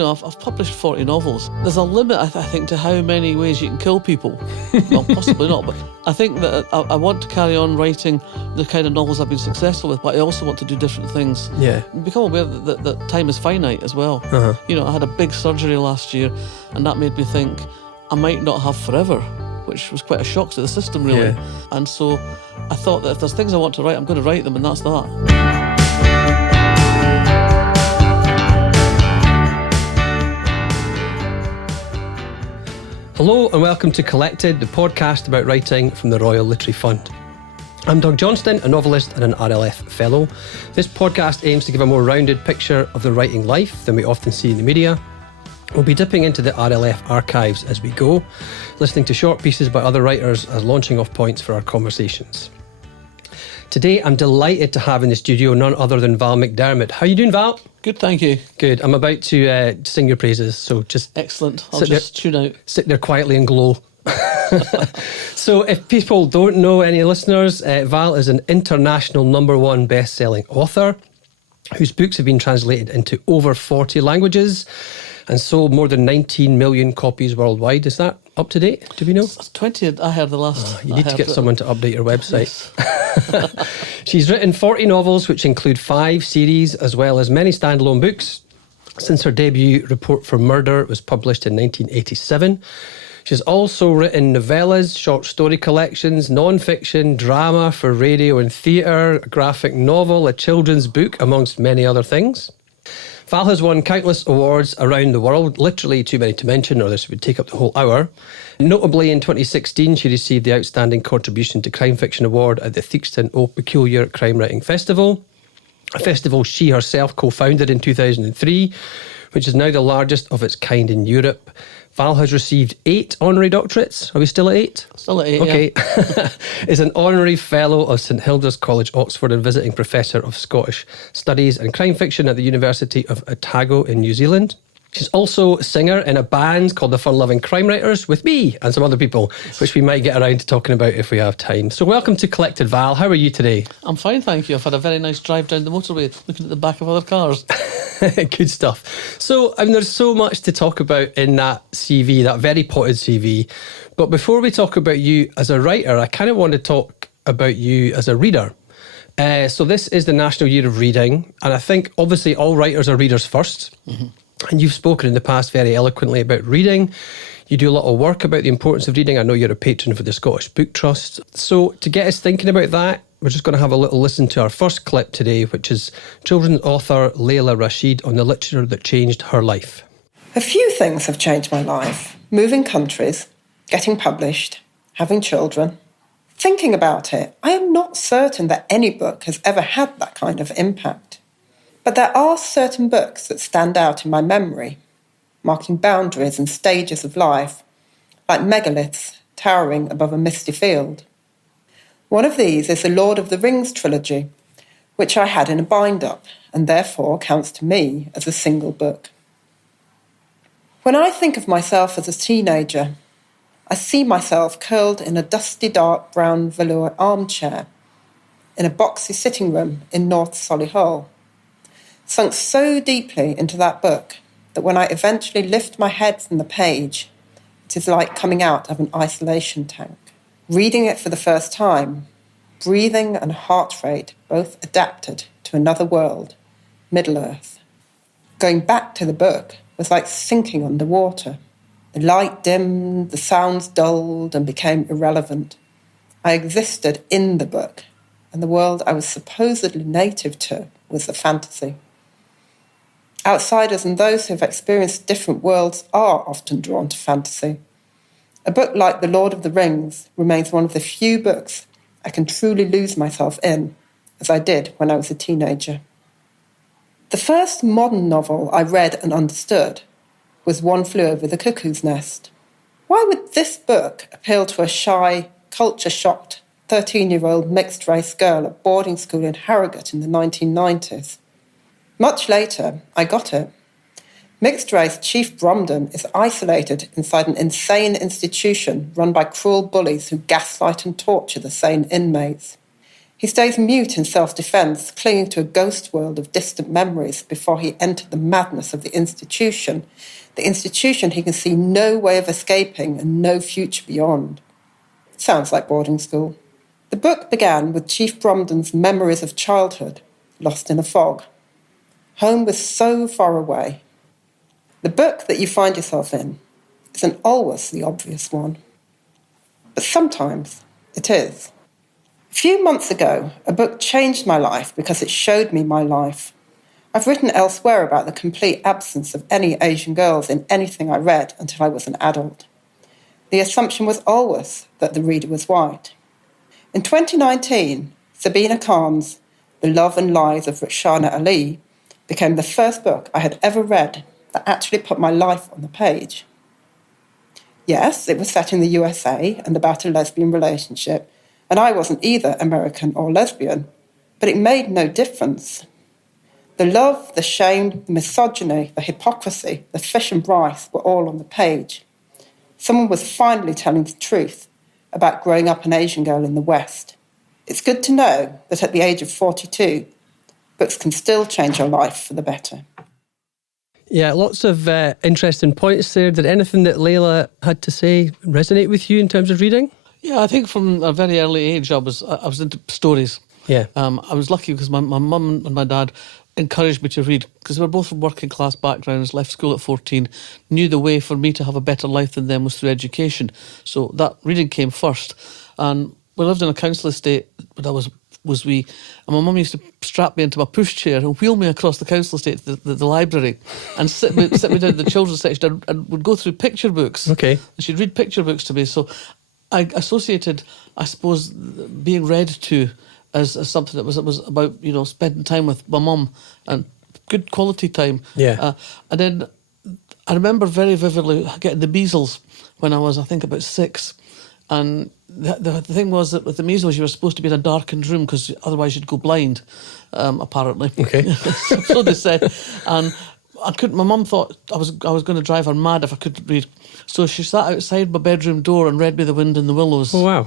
I've published 40 novels. There's a limit, I think, to how many ways you can kill people. Well, possibly not, but I think that I want to carry on writing the kind of novels I've been successful with, but I also want to do different things. Yeah. Become aware that time is finite as well. Uh-huh. I had a big surgery last year, and that made me think I might not have forever, which was quite a shock to the system, really. Yeah. And so I thought that if there's things I want to write, I'm going to write them, and that's that. Hello and welcome to Collected, the podcast about writing from the Royal Literary Fund. I'm Doug Johnstone, a novelist and an RLF fellow. This podcast aims to give a more rounded picture of the writing life than we often see in the media. We'll be dipping into the RLF archives as we go, listening to short pieces by other writers as launching off points for our conversations. Today, I'm delighted to have in the studio none other than Val McDermid. How are you doing, Val? Good, thank you. Good. I'm about to sing your praises, so just... Excellent. I'll just tune out. Sit there quietly and glow. So if people don't know, any listeners, Val is an international #1 best-selling author whose books have been translated into over 40 languages and sold more than 19 million copies worldwide. Is that up to date? Do we know? 20, I heard the last. You need to get someone to update your website. Yes. She's written 40 novels, which include 5 series, as well as many standalone books. Since her debut, Report for Murder was published in 1987. She's also written novellas, short story collections, non-fiction, drama for radio and theatre, a graphic novel, a children's book, amongst many other things. Val has won countless awards around the world, literally too many to mention, or this would take up the whole hour. Notably, in 2016, she received the Outstanding Contribution to Crime Fiction Award at the Theakston Ó Peculiar Crime Writing Festival, a festival she herself co-founded in 2003, which is now the largest of its kind in Europe. Val has received 8 honorary doctorates. Are we still at 8? Still at 8, okay. Yeah. Is an honorary fellow of St Hilda's College, Oxford, and visiting professor of Scottish Studies and Crime Fiction at the University of Otago in New Zealand. She's also a singer in a band called the Fun Lovin Crime Writers with me and some other people, which we might get around to talking about if we have time. So welcome to Collected, Val. How are you today? I'm fine, thank you. I've had a very nice drive down the motorway, looking at the back of other cars. Good stuff. So, there's so much to talk about in that CV, that very potted CV. But before we talk about you as a writer, I kind of want to talk about you as a reader. So this is the National Year of Reading. And I think, obviously, all writers are readers first. Mm-hmm. And you've spoken in the past very eloquently about reading. You do a lot of work about the importance of reading. I know you're a patron for the Scottish Book Trust. So to get us thinking about that, we're just going to have a little listen to our first clip today, which is children's author Layla Rashid on the literature that changed her life. A few things have changed my life. Moving countries, getting published, having children. Thinking about it, I am not certain that any book has ever had that kind of impact. But there are certain books that stand out in my memory, marking boundaries and stages of life, like megaliths towering above a misty field. One of these is the Lord of the Rings trilogy, which I had in a bind-up and therefore counts to me as a single book. When I think of myself as a teenager, I see myself curled in a dusty dark brown velour armchair in a boxy sitting room in North Solihull, sunk so deeply into that book that when I eventually lift my head from the page, it is like coming out of an isolation tank. Reading it for the first time, breathing and heart rate both adapted to another world, Middle-earth. Going back to the book was like sinking underwater. The light dimmed, the sounds dulled and became irrelevant. I existed in the book, and the world I was supposedly native to was a fantasy. Outsiders and those who have experienced different worlds are often drawn to fantasy. A book like The Lord of the Rings remains one of the few books I can truly lose myself in, as I did when I was a teenager. The first modern novel I read and understood was One Flew Over the Cuckoo's Nest. Why would this book appeal to a shy, culture-shocked 13-year-old mixed-race girl at boarding school in Harrogate in the 1990s? Much later, I got it. Mixed-race Chief Bromden is isolated inside an insane institution run by cruel bullies who gaslight and torture the sane inmates. He stays mute in self-defence, clinging to a ghost world of distant memories before he entered the madness of the institution he can see no way of escaping and no future beyond. Sounds like boarding school. The book began with Chief Bromden's memories of childhood, lost in a fog. Home was so far away. The book that you find yourself in isn't always the obvious one. But sometimes it is. A few months ago, a book changed my life because it showed me my life. I've written elsewhere about the complete absence of any Asian girls in anything I read until I was an adult. The assumption was always that the reader was white. In 2019, Sabina Khan's The Love and Lies of Rukhsana Ali became the first book I had ever read that actually put my life on the page. Yes, it was set in the USA and about a lesbian relationship, and I wasn't either American or lesbian, but it made no difference. The love, the shame, the misogyny, the hypocrisy, the fish and rice were all on the page. Someone was finally telling the truth about growing up an Asian girl in the West. It's good to know that at the age of 42, books can still change your life for the better. Yeah, lots of interesting points there. Did anything that Layla had to say resonate with you in terms of reading? Yeah, I think from a very early age I was into stories. Yeah. I was lucky because my mum and my dad encouraged me to read, because we were both from working class backgrounds, left school at 14, knew the way for me to have a better life than them was through education. So that reading came first. And we lived in a council estate, but I was wee, and my mum used to strap me into my pushchair and wheel me across the council estate to the library and sit me down in the children's section and would go through picture books. Okay. And she'd read picture books to me. So I associated, I suppose, being read to as something that was about, spending time with my mum and good quality time. Yeah. And then I remember very vividly getting the measles when I was, I think, about 6. And the thing was that with the measles, you were supposed to be in a darkened room because otherwise you'd go blind, apparently. Okay. So they said. And I couldn't. My mum thought I was going to drive her mad if I couldn't read. So she sat outside my bedroom door and read me The Wind in the Willows. Oh, wow.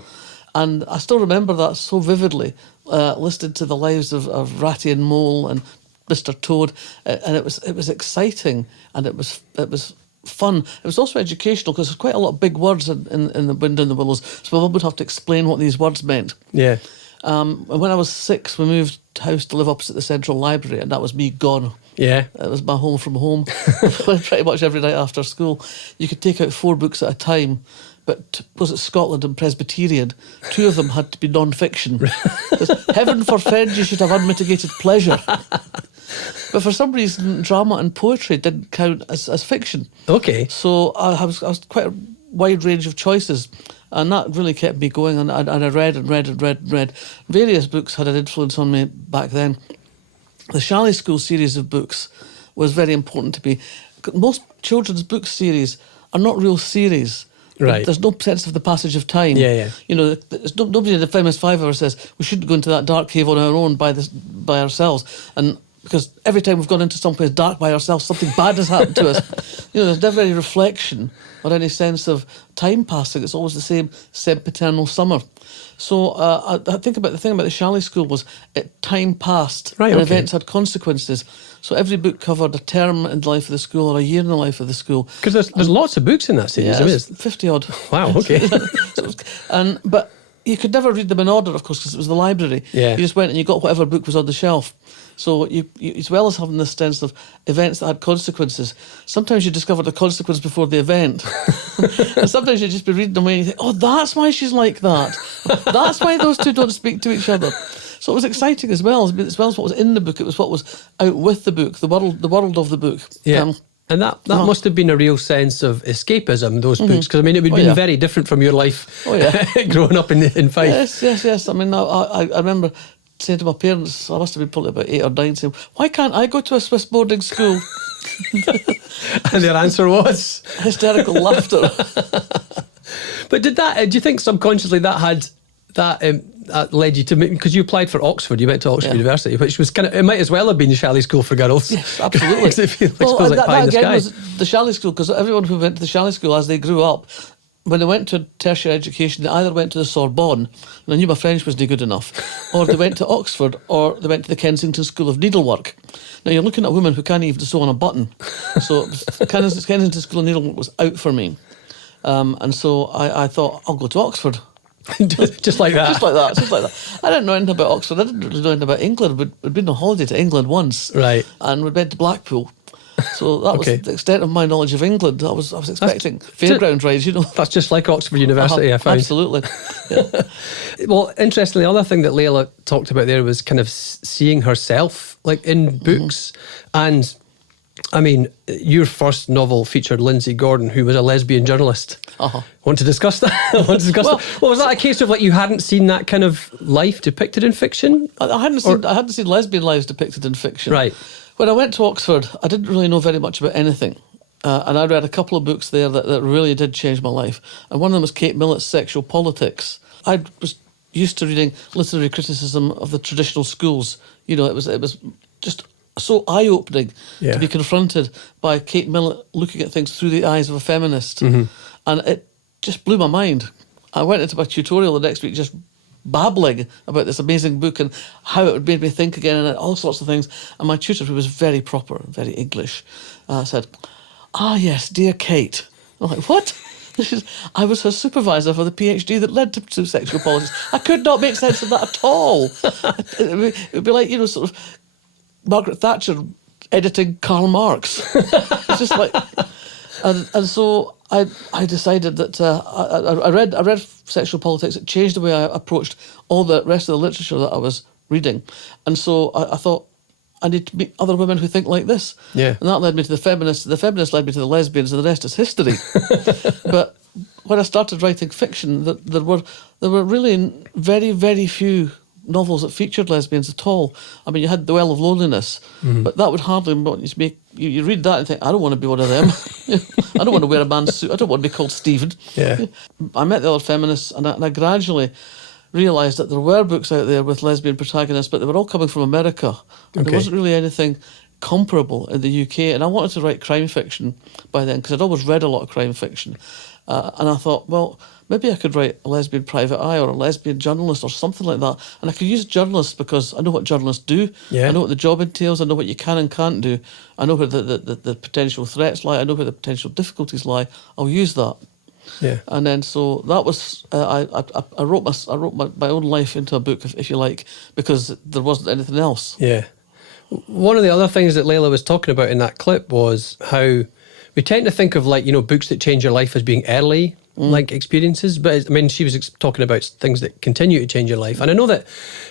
And I still remember that so vividly, listening to the lives of Ratty and Mole and Mr. Toad, and it was exciting, and it was fun. It was also educational because there's quite a lot of big words in The Wind in the Willows, so my mum would have to explain what these words meant. Yeah. And when I was 6, we moved house to live opposite the Central Library, and that was me gone. Yeah. It was my home from home. Pretty much every night after school. You could take out 4 books at a time, but was it Scotland and Presbyterian? 2 of them had to be non-fiction. Heaven forfend you should have unmitigated pleasure. But for some reason, drama and poetry didn't count as fiction. Okay. So I was quite a wide range of choices, and that really kept me going. And I read and read and read and read. Various books had an influence on me back then. The Shalley School series of books was very important to me. Most children's book series are not real series. Right. There's no sense of the passage of time. Yeah. There's nobody in the Famous Five ever says we shouldn't go into that dark cave on our own by ourselves. And because every time we've gone into someplace dark by ourselves, something bad has happened to us. There's never any reflection or any sense of time passing. It's always the same sempiternal summer. So I think about the thing about the Shalley School was time passed, right, and okay. events had consequences. So every book covered a term in the life of the school or a year in the life of the school. Because there's lots of books in that series. Yeah, it's 50 odd. Wow, okay. But you could never read them in order, of course, because it was the library. Yeah. You just went and you got whatever book was on the shelf. So you, as well as having this sense of events that had consequences, sometimes you discover the consequence before the event. And sometimes you'd just be reading away and you think, oh, that's why she's like that. That's why those two don't speak to each other. So it was exciting as well as what was in the book. It was what was out with the book, the world of the book. Yeah. And that must have been a real sense of escapism, those books, because, it would have been very different from your life growing up in Fife. Yes. I mean, I remember saying to my parents, I must have been probably about 8 or 9, saying, why can't I go to a Swiss boarding school? And their answer was? Hysterical laughter. But do you think subconsciously that led you to, because you applied for Oxford, you went to Oxford University, which was it might as well have been the Shalley School for girls. Yes, absolutely. It feels like pie in the again sky. was the Shalley School, because everyone who went to the Shalley School as they grew up when they went to tertiary education, they either went to the Sorbonne, and I knew my French wasn't good enough, or they went to Oxford, or they went to the Kensington School of Needlework. Now, you're looking at a woman who can't even sew on a button. So Kensington School of Needlework was out for me. And so I thought, I'll go to Oxford. Just like that. Just like that. I didn't know anything about Oxford. I didn't really know anything about England. We'd been on holiday to England once. Right. And we'd been to Blackpool. So that was the extent of my knowledge of England. I was expecting fairground rides, you know. That's just like Oxford University, I found. Absolutely. Yeah. Well, interestingly, the other thing that Layla talked about there was kind of seeing herself, like, in books. And, I mean, your first novel featured Lindsay Gordon, who was a lesbian journalist. Want to discuss that? Well, was that a case of, like, you hadn't seen that kind of life depicted in fiction? I hadn't seen lesbian lives depicted in fiction. Right. When I went to Oxford, I didn't really know very much about anything. And I read a couple of books there that really did change my life. And one of them was Kate Millett's Sexual Politics. I was used to reading literary criticism of the traditional schools. You know, it was just so eye-opening to be confronted by Kate Millett looking at things through the eyes of a feminist. And it just blew my mind. I went into my tutorial the next week just babbling about this amazing book and how it made me think again and all sorts of things. And my tutor, who was very proper, very English, said, yes, dear Kate. I'm like, what? I was her supervisor for the PhD that led to sexual politics. I could not make sense of that at all. It would be like, you know, sort of Margaret Thatcher editing Karl Marx. It's just like... And so I decided that I read Sexual Politics. It changed the way I approached all the rest of the literature that I was reading. And so I thought, I need to meet other women who think like this. Yeah. And that led me to the feminists. The feminists led me to the lesbians, and the rest is history. But when I started writing fiction, there were really very, very few novels that featured lesbians at all. I mean, you had The Well of Loneliness, but that would hardly make you read that and think, I don't want to be one of them. I don't want to wear a man's suit. I don't want to be called Stephen. Yeah. I met the other feminists, and I gradually realised that there were books out there with lesbian protagonists, but they were all coming from America, and there wasn't really anything comparable in the UK. And I wanted to write crime fiction by then, because I'd always read a lot of crime fiction. And I thought, well, maybe I could write a lesbian private eye or a lesbian journalist or something like that. And I could use journalists because I know what journalists do. Yeah. I know what the job entails. I know what you can and can't do. I know where the potential threats lie. I know where the potential difficulties lie. I'll use that. Yeah. And then so that was I wrote my own life into a book, if you like, because there wasn't anything else. Yeah. One of the other things that Layla was talking about in that clip was how we tend to think of, like, you know, books that change your life as being early, like, experiences. But, I mean, she was talking about things that continue to change your life. And I know that,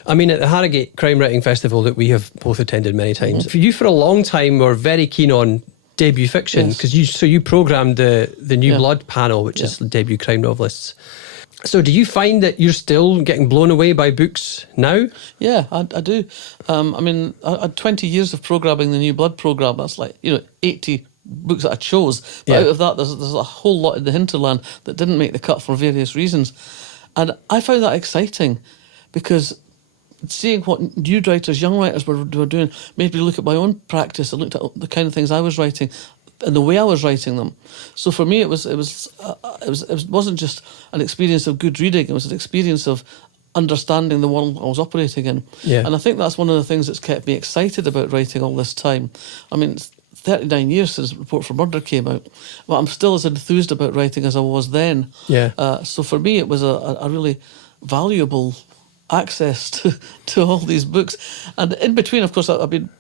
I mean, at the Harrogate Crime Writing Festival that we have both attended many times, you for a long time were very keen on debut fiction, because you programmed the New Blood panel, which is debut crime novelists. So do you find that you're still getting blown away by books now? Yeah, I do. I mean, I had 20 years of programming the New Blood programme. That's like, 80 books that I chose. But out of that, there's a whole lot in the hinterland that didn't make the cut for various reasons. And I found that exciting, because seeing what new writers, young writers were doing, made me look at my own practice and looked at the kind of things I was writing and the way I was writing them. So for me, it wasn't just an experience of good reading. It was an experience of understanding the world I was operating in. Yeah. And I think that's one of the things that's kept me excited about writing all this time. I mean, it's 39 years since Report for Murder came out, but I'm still as enthused about writing as I was then. Yeah. So for me, it was a really valuable access to all these books. And in between, of course, I've been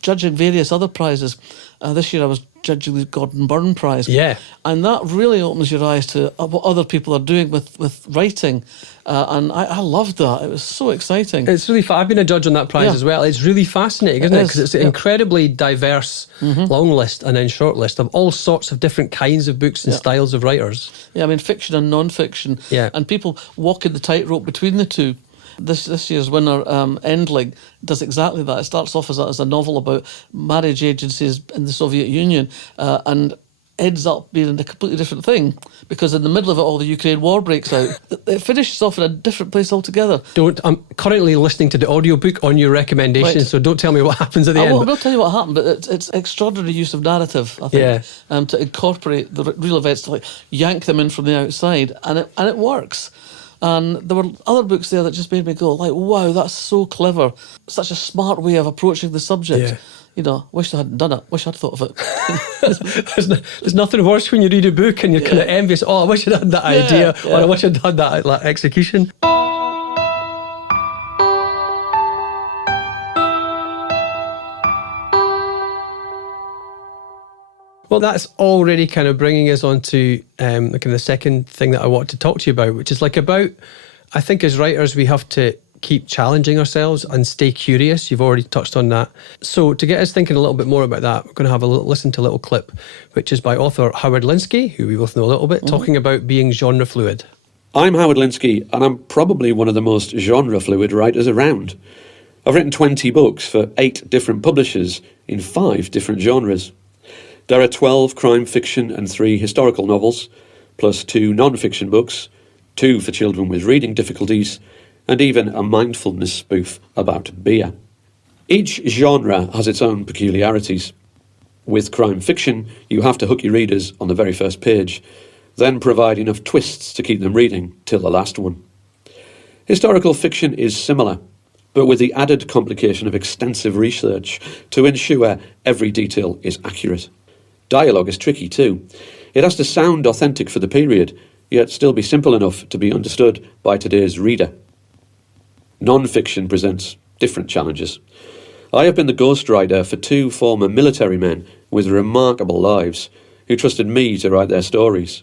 judging various other prizes. This year I was judging the Gordon Byrne Prize. Yeah. And that really opens your eyes to what other people are doing with writing. And I loved that. It was so exciting. It's really I've been a judge on that prize as well. It's really fascinating, isn't it? Because it's an incredibly diverse long list and then short list of all sorts of different kinds of books and styles of writers. Yeah, I mean, fiction and non-fiction. Yeah. And people walking the tightrope between the two. This year's winner, Endling, does exactly that. It starts off as a novel about marriage agencies in the Soviet Union, and ends up being a completely different thing, because in the middle of it all, the Ukraine war breaks out. It finishes off in a different place altogether. I'm currently listening to the audiobook on your recommendation, Right. so don't tell me what happens at the I end. will not tell you what happened, but it's extraordinary use of narrative, I think, to incorporate the real events, to like yank them in from the outside, and it works. And there were other books there that just made me go, like, wow, that's so clever. Such a smart way of approaching the subject. Yeah. You know, wish I hadn't done it. Wish I'd thought of it. There's nothing worse when you read a book and you're kind of envious. Oh, I wish I'd had that idea, or I wish I'd had that like, execution. Well, that's already kind of bringing us on to kind of the second thing that I want to talk to you about, which is like about, I think as writers, we have to keep challenging ourselves and stay curious. You've already touched on that. So to get us thinking a little bit more about that, we're going to have listen to a little clip, which is by author Howard Linsky, who we both know a little bit, talking about being genre fluid. I'm Howard Linsky, and I'm probably one of the most genre fluid writers around. I've written 20 books for 8 different publishers in 5 different genres. There are 12 crime fiction and 3 historical novels, plus 2 non-fiction books, 2 for children with reading difficulties, and even a mindfulness spoof about beer. Each genre has its own peculiarities. With crime fiction, you have to hook your readers on the very first page, then provide enough twists to keep them reading till the last one. Historical fiction is similar, but with the added complication of extensive research to ensure every detail is accurate. Dialogue is tricky too. It has to sound authentic for the period, yet still be simple enough to be understood by today's reader. Non-fiction presents different challenges. I have been the ghostwriter for 2 former military men with remarkable lives who trusted me to write their stories.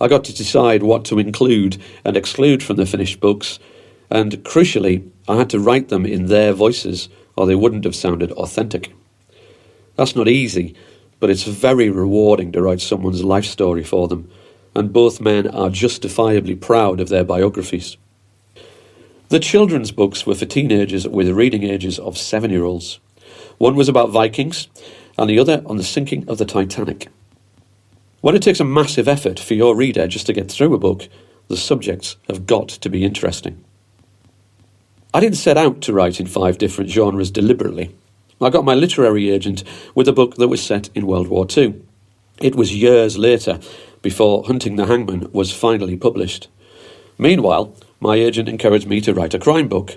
I got to decide what to include and exclude from the finished books, and crucially, I had to write them in their voices or they wouldn't have sounded authentic. That's not easy, but it's very rewarding to write someone's life story for them, and both men are justifiably proud of their biographies. The children's books were for teenagers with reading ages of 7-year-olds. One was about Vikings, and the other on the sinking of the Titanic. When it takes a massive effort for your reader just to get through a book, the subjects have got to be interesting. I didn't set out to write in 5 different genres deliberately. I got my literary agent with a book that was set in World War II. It was years later before Hunting the Hangman was finally published. Meanwhile, my agent encouraged me to write a crime book.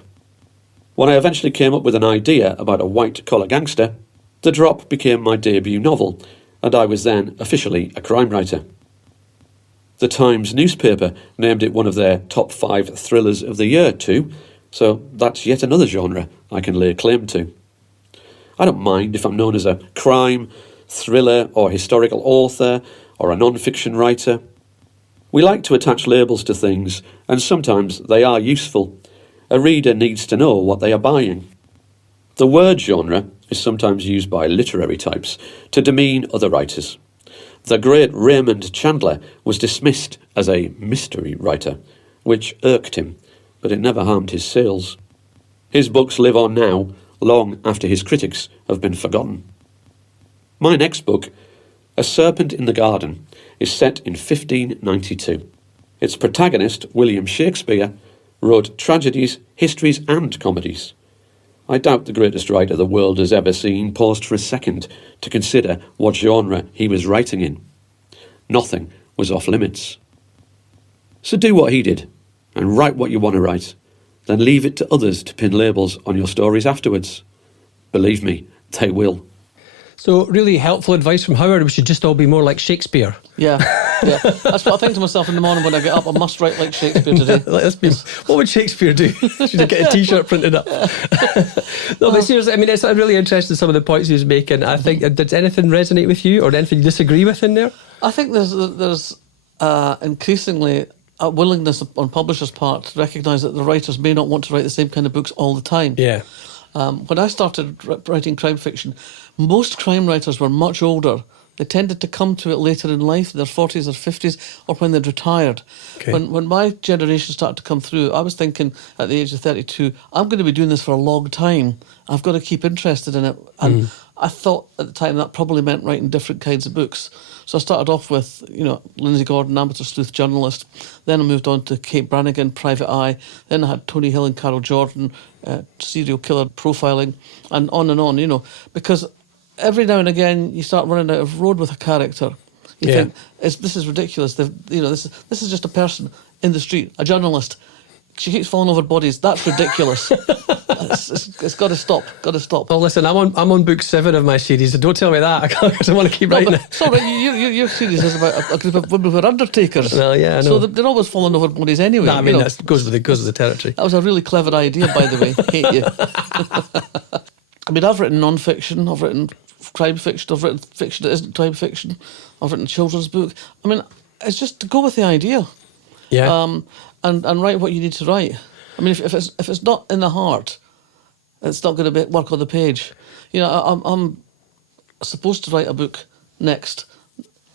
When I eventually came up with an idea about a white-collar gangster, The Drop became my debut novel, and I was then officially a crime writer. The Times newspaper named it one of their top 5 thrillers of the year too, so that's yet another genre I can lay claim to. I don't mind if I'm known as a crime, thriller or historical author or a non-fiction writer. We like to attach labels to things, and sometimes they are useful. A reader needs to know what they are buying. The word genre is sometimes used by literary types to demean other writers. The great Raymond Chandler was dismissed as a mystery writer, which irked him, but it never harmed his sales. His books live on now, long after his critics have been forgotten. My next book, A Serpent in the Garden, is set in 1592. Its protagonist, William Shakespeare, wrote tragedies, histories and comedies. I doubt the greatest writer the world has ever seen paused for a second to consider what genre he was writing in. Nothing was off limits. So do what he did, and write what you want to write, then leave it to others to pin labels on your stories afterwards. Believe me, they will. So really helpful advice from Howard. We should just all be more like Shakespeare. Yeah. That's what I think to myself in the morning when I get up. I must write like Shakespeare today. What would Shakespeare do? Should I get a T-shirt printed up? No, but seriously, I mean, it's really interesting some of the points he was making. I think, did anything resonate with you or anything you disagree with in there? I think there's increasingly a willingness on publishers' part to recognise that the writers may not want to write the same kind of books all the time. Yeah. When I started writing crime fiction, most crime writers were much older. They tended to come to it later in life, in their 40s or 50s, or when they'd retired. Okay. When my generation started to come through, I was thinking at the age of 32, I'm going to be doing this for a long time. I've got to keep interested in it. And I thought at the time that probably meant writing different kinds of books. So I started off with, Lindsay Gordon, amateur sleuth journalist. Then I moved on to Kate Brannigan, Private Eye. Then I had Tony Hill and Carol Jordan, serial killer profiling, and on, because every now and again you start running out of road with a character. You think, this is ridiculous. This is just a person in the street, a journalist. She keeps falling over bodies. That's ridiculous. It's got to stop. Got to stop. Well, listen, I'm on book 7 of my series, so don't tell me that. I want to keep writing it. Sorry, your series is about a group of women who are undertakers. Well, yeah, I know. So they're always falling over bodies anyway. I mean, that goes with the territory. That was a really clever idea, by the way. Hate you. I mean, I've written non-fiction. I've written crime fiction. I've written fiction that isn't crime fiction. I've written a children's book. I mean, it's just to go with the idea. Yeah. And write what you need to write. I mean, if it's not in the heart, it's not going to work on the page. I'm supposed to write a book next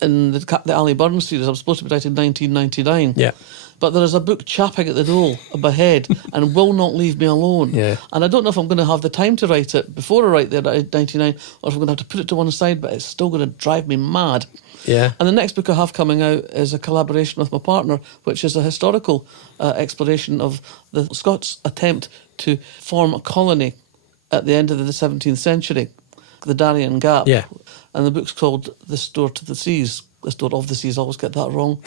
in the Ali Burns series. I'm supposed to be writing 1999. Yeah. But there is a book chapping at the door of my head and will not leave me alone. Yeah. And I don't know if I'm going to have the time to write it before I write the 99, or if I'm going to have to put it to one side, but it's still going to drive me mad. Yeah. And the next book I have coming out is a collaboration with my partner, which is a historical exploration of the Scots' attempt to form a colony at the end of the 17th century, the Darien Gap. Yeah. And the book's called This Door to the Seas. This Door of the Seas, I always get that wrong.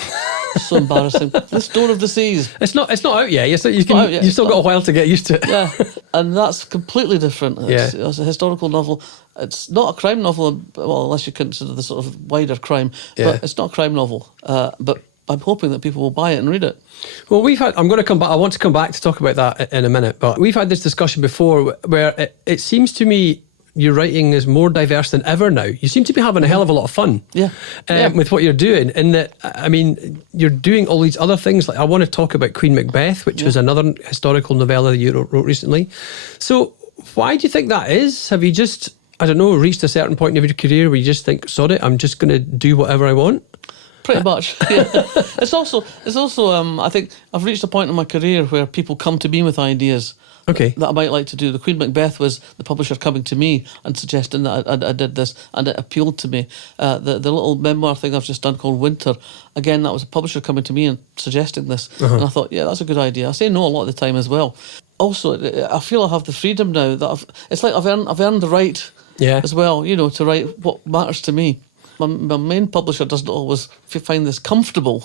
So embarrassing. This Door of the Seas. It's not out yet. You've still got a while to get used to it. Yeah, and that's completely different. It's a historical novel. It's not a crime novel, well, unless you consider the sort of wider crime. Yeah. But it's not a crime novel. But I'm hoping that people will buy it and read it. Well, I'm going to come back. I want to come back to talk about that in a minute. But we've had this discussion before where it seems to me your writing is more diverse than ever now. You seem to be having a hell of a lot of fun with what you're doing. And that, I mean, you're doing all these other things. Like I want to talk about Queen Macbeth, which was another historical novella that you wrote recently. So why do you think that is? Have you just, I don't know, reached a certain point in your career where you just think, sod it, I'm just going to do whatever I want? Pretty much, yeah. It's also. I think I've reached a point in my career where people come to me with ideas that I might like to do. The Queen Macbeth was the publisher coming to me and suggesting that I did this, and it appealed to me. The little memoir thing I've just done called Winter, again, that was a publisher coming to me and suggesting this, and I thought, yeah, that's a good idea. I say no a lot of the time as well. Also, I feel I have the freedom now that it's like I've earned the right as well, to write what matters to me. My main publisher doesn't always find this comfortable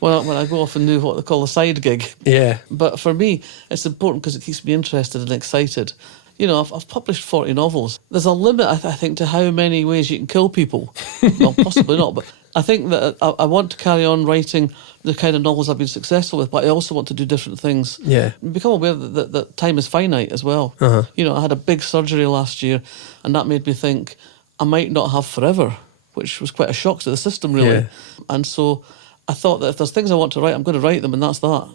when I go off and do what they call a side gig. Yeah. But for me, it's important because it keeps me interested and excited. I've published 40 novels. There's a limit, I think, to how many ways you can kill people. Well, possibly not, but I think that I want to carry on writing the kind of novels I've been successful with, but I also want to do different things. Yeah. Become aware that time is finite as well. I had a big surgery last year, and that made me think I might not have forever, which was quite a shock to the system, really. Yeah. And so I thought that if there's things I want to write, I'm going to write them, and that's that.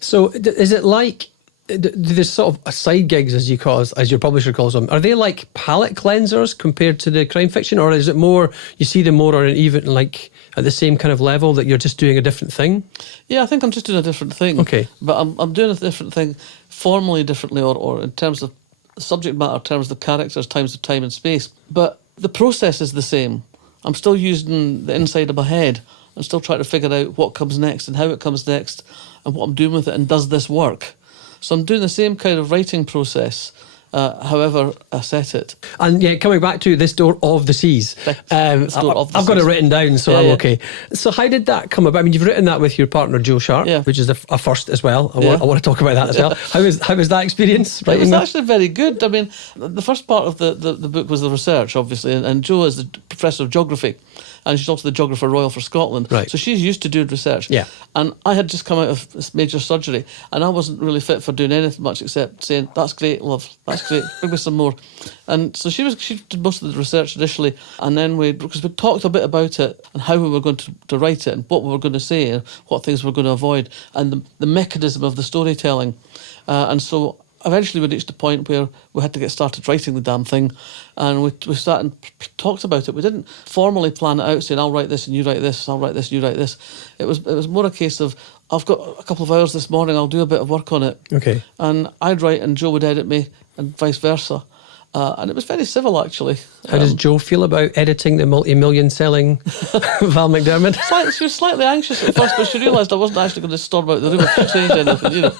So is it like, there's sort of side gigs, as your publisher calls them, are they like palate cleansers compared to the crime fiction, or is it more, you see them more, or even like at the same kind of level that you're just doing a different thing? Yeah, I think I'm just doing a different thing. Okay. But I'm doing a different thing formally differently, or in terms of subject matter, in terms of characters, times of time and space. But the process is the same. I'm still using the inside of my head. I'm still trying to figure out what comes next and how it comes next and what I'm doing with it and does this work. So I'm doing the same kind of writing process, however I set it. And yeah, coming back to This Door of the Seas. I've got it written down, so I'm okay. So how did that come about? I mean, you've written that with your partner, Joe Sharp, which is a first as well. I want to talk about that as well. How was that experience? It was actually very good. I mean, the first part of the book was the research, obviously, and Joe is the professor of geography. And she's also the Geographer Royal for Scotland. Right. So she's used to doing research. Yeah. And I had just come out of this major surgery, and I wasn't really fit for doing anything much except saying, "That's great, love. That's great. Bring me some more." And so she did most of the research initially, and then because we talked a bit about it and how we were going to write it and what we were going to say and what things we were going to avoid and the mechanism of the storytelling. And so eventually we reached a point where we had to get started writing the damn thing, and we sat and talked about it. We didn't formally plan it out, saying, "I'll write this and you write this, I'll write this and you write this." It was more a case of, "I've got a couple of hours this morning, I'll do a bit of work on it." Okay. And I'd write and Joe would edit me and vice versa. And it was very civil, actually. How does Joe feel about editing the multi-million selling Val McDermid? She was slightly anxious at first, but she realised I wasn't actually going to storm out the room if she changed anything, you know.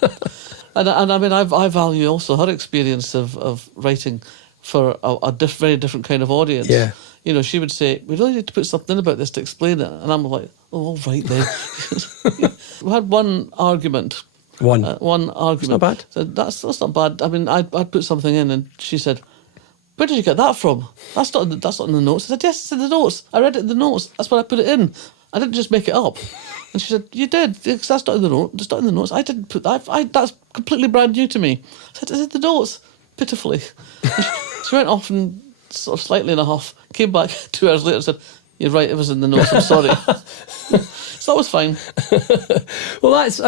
And I mean, I value also her experience of writing for a very different kind of audience. Yeah. You know, she would say, we really need to put something in about this to explain it. And I'm like, oh, all right then. We had one argument. One argument. It's not bad. Said, that's not bad. I mean, I'd put something in and she said, where did you get that from? That's not in the notes. I said, yes, it's in the notes. I read it in the notes. That's where I put it in. I didn't just make it up. And she said, you did, because that's not in the note. It's not in the notes. I didn't put that. That's completely brand new to me. I said, it's in the notes, pitifully. And she went off and sort of slightly in a huff, came back 2 hours later and said, you're right, it was in the notes, I'm sorry. So that was fine. Well, that's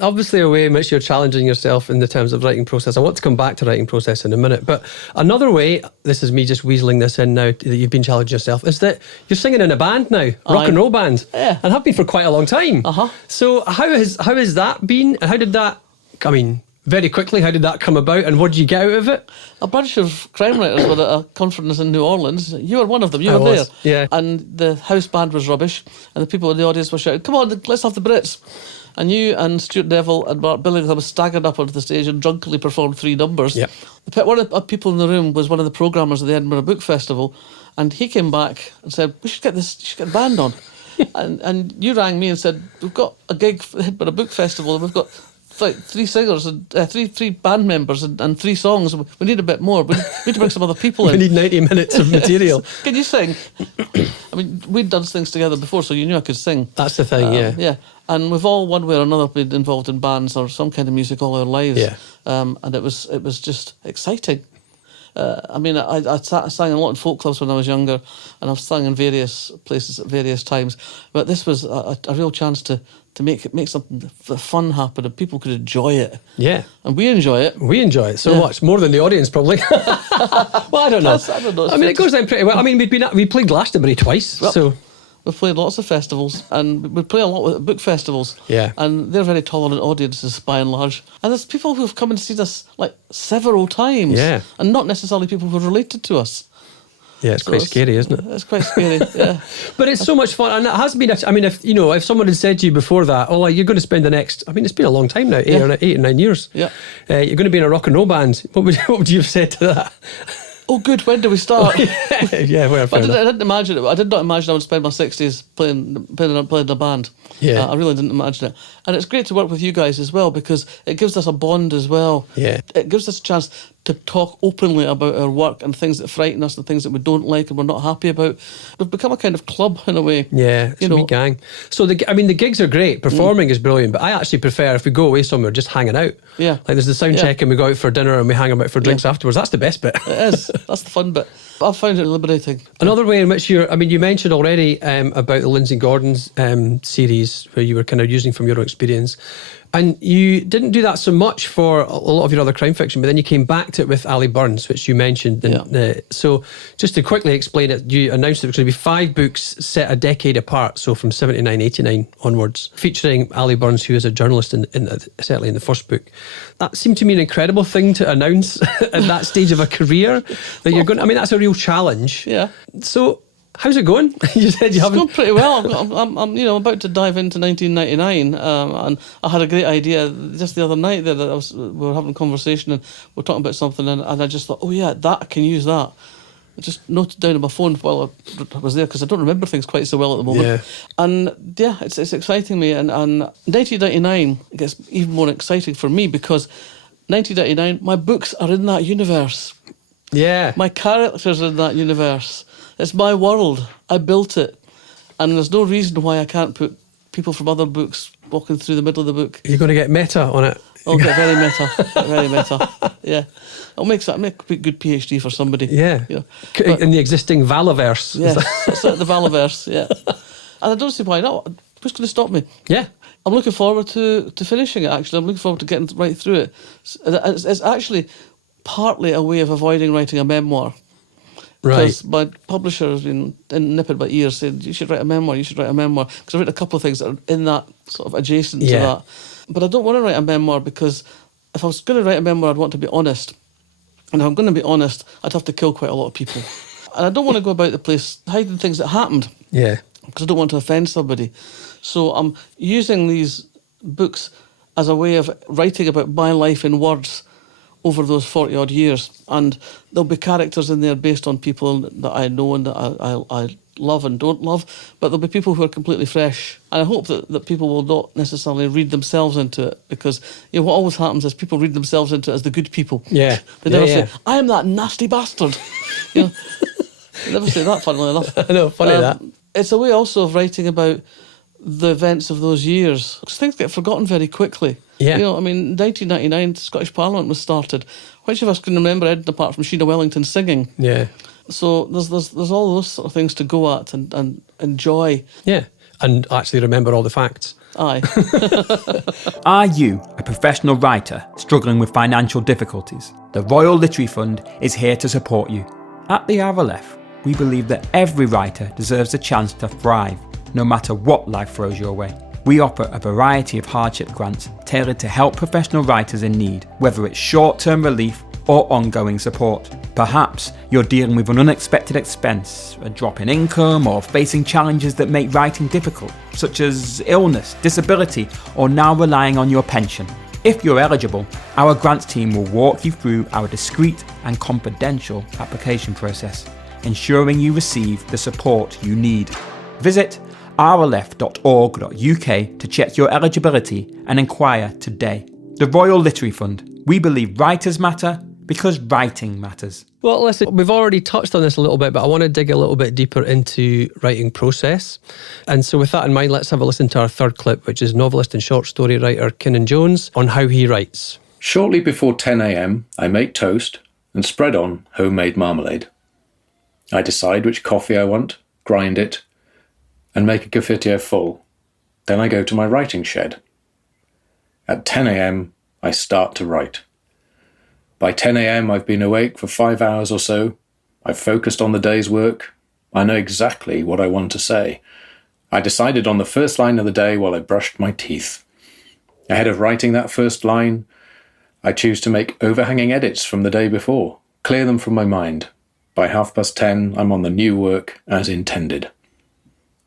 obviously a way in which you're challenging yourself in the terms of writing process. I want to come back to writing process in a minute, but another way, this is me just weaseling this in now, that you've been challenging yourself, is that you're singing in a band now, rock and roll band, yeah, and have been for quite a long time. So how has that been, and how did that, I mean, very quickly, how did that come about, and what did you get out of it? A bunch of crime writers were at a conference in New Orleans. You were one of them. You were there. Yeah. And the house band was rubbish, and the people in the audience were shouting, come on, let's have the Brits. And you and Stuart Neville and Mark Billingham staggered up onto the stage and drunkenly performed 3 numbers. Yep. One of the people in the room was one of the programmers of the Edinburgh Book Festival, and he came back and said, you should get the band on. and you rang me and said, we've got a gig for the Edinburgh Book Festival, and we've got like 3 singers and three band members and 3 songs. We need a bit more. We need to bring some other people in. We need 90 minutes of material. Can you sing? I mean, we'd done things together before, so you knew I could sing. That's the thing, yeah. Yeah. And we've all, one way or another, been involved in bands or some kind of music all our lives. Yeah. And it was just exciting. I mean, I sang a lot in folk clubs when I was younger, and I've sung in various places at various times. But this was a real chance to make something fun happen, and people could enjoy it. Yeah. And we enjoy it. We enjoy it so much, more than the audience probably. Well, I don't know. I don't know. I mean, it goes down pretty well. I mean, we played Glastonbury twice, Well, so... We've played lots of festivals, and we play a lot with book festivals. Yeah. And they're very tolerant audiences by and large. And there's people who have come and seen us like several times. Yeah. And not necessarily people who are related to us. Yeah, it's quite scary, isn't it? It's quite scary, yeah. But it's so much fun, and it has been. I mean, if someone had said to you before that, oh, you're going to spend the next, I mean, it's been a long time now, 8 or 9 years. Yeah. You're going to be in a rock and roll band. What would you have said to that? Oh, good. When do we start? Yeah, well, I didn't imagine it. I did not imagine I would spend my 60s playing in a band. Yeah. I really didn't imagine it. And it's great to work with you guys as well, because it gives us a bond as well. Yeah. It gives us a chance to talk openly about our work and things that frighten us and things that we don't like and we're not happy about. We've become a kind of club in a way. Yeah, it's a wee gang. So the gigs are great. Performing is brilliant, but I actually prefer if we go away somewhere just hanging out. Yeah. Like there's the sound check and we go out for dinner and we hang about for drinks afterwards. That's the best bit. It is. That's the fun bit. I've found it liberating. Another way in which you mentioned already about the Lindsay Gordon's series where you were kind of using from your own experience. And you didn't do that so much for a lot of your other crime fiction, but then you came back to it with Ali Burns, which you mentioned. So just to quickly explain it, you announced that it was going to be 5 books set a decade apart, so from 79, 89 onwards, featuring Ali Burns, who is a journalist certainly in the first book. That seemed to me an incredible thing to announce at that stage of a career, that you're going. I mean, that's a real challenge. Yeah. So how's it going? You said you haven't. It's going pretty well. I'm about to dive into 1999, and I had a great idea just the other night that we were having a conversation and we were talking about something, and I just thought, oh yeah, I can use that. I just noted down on my phone while I was there, because I don't remember things quite so well at the moment. Yeah. And yeah, it's exciting me, and 1999 gets even more exciting for me, because 1999, my books are in that universe. Yeah. My characters are in that universe. It's my world. I built it. And there's no reason why I can't put people from other books walking through the middle of the book. You're going to get meta on it. Okay, very meta. Very meta. Yeah. It'll make a good PhD for somebody. Yeah. You know. In the existing Valaverse. Yes, it's the Valaverse, yeah. And I don't see why not. Who's going to stop me? Yeah. I'm looking forward to finishing it, actually. I'm looking forward to getting right through it. It's actually partly a way of avoiding writing a memoir. Right. Because my publisher has been nipping my ears saying, you should write a memoir, Because I've written a couple of things that are in that sort of adjacent to that. But I don't want to write a memoir, because if I was going to write a memoir, I'd want to be honest. And if I'm going to be honest, I'd have to kill quite a lot of people. And I don't want to go about the place hiding things that happened. Yeah. Because I don't want to offend somebody. So I'm using these books as a way of writing about my life in words over those 40-odd years. And there'll be characters in there based on people that I know and that I love and don't love, but there'll be people who are completely fresh. And I hope that people will not necessarily read themselves into it, because what always happens is people read themselves into it as the good people. Yeah. They never Yeah. say, I am that nasty bastard. They never say that, funnily enough. I know, funny that. It's a way also of writing about the events of those years, because things get forgotten very quickly. Yeah. 1999, the Scottish Parliament was started. Which of us can remember anything apart from Sheena Wellington singing? Yeah. So there's all those sort of things to go at and enjoy. Yeah. And actually remember all the facts. Aye. Are you a professional writer struggling with financial difficulties? The Royal Literary Fund is here to support you. At the RLF, we believe that every writer deserves a chance to thrive, no matter what life throws your way. We offer a variety of hardship grants tailored to help professional writers in need, whether it's short-term relief or ongoing support. Perhaps you're dealing with an unexpected expense, a drop in income, or facing challenges that make writing difficult, such as illness, disability, or now relying on your pension. If you're eligible, our grants team will walk you through our discreet and confidential application process, ensuring you receive the support you need. Visit rlf.org.uk to check your eligibility and inquire today. The Royal Literary Fund. We believe writers matter because writing matters. Well, listen, we've already touched on this a little bit, but I want to dig a little bit deeper into writing process. And so with that in mind, let's have a listen to our third clip, which is novelist and short story writer Kinnan Jones on how he writes. Shortly before 10 a.m, I make toast and spread on homemade marmalade. I decide which coffee I want, grind it, and make a cafetiere full. Then I go to my writing shed. At 10 a.m, I start to write. By 10 a.m, I've been awake for 5 hours or so. I've focused on the day's work. I know exactly what I want to say. I decided on the first line of the day while I brushed my teeth. Ahead of writing that first line, I choose to make overhanging edits from the day before, clear them from my mind. By 10:30, I'm on the new work as intended.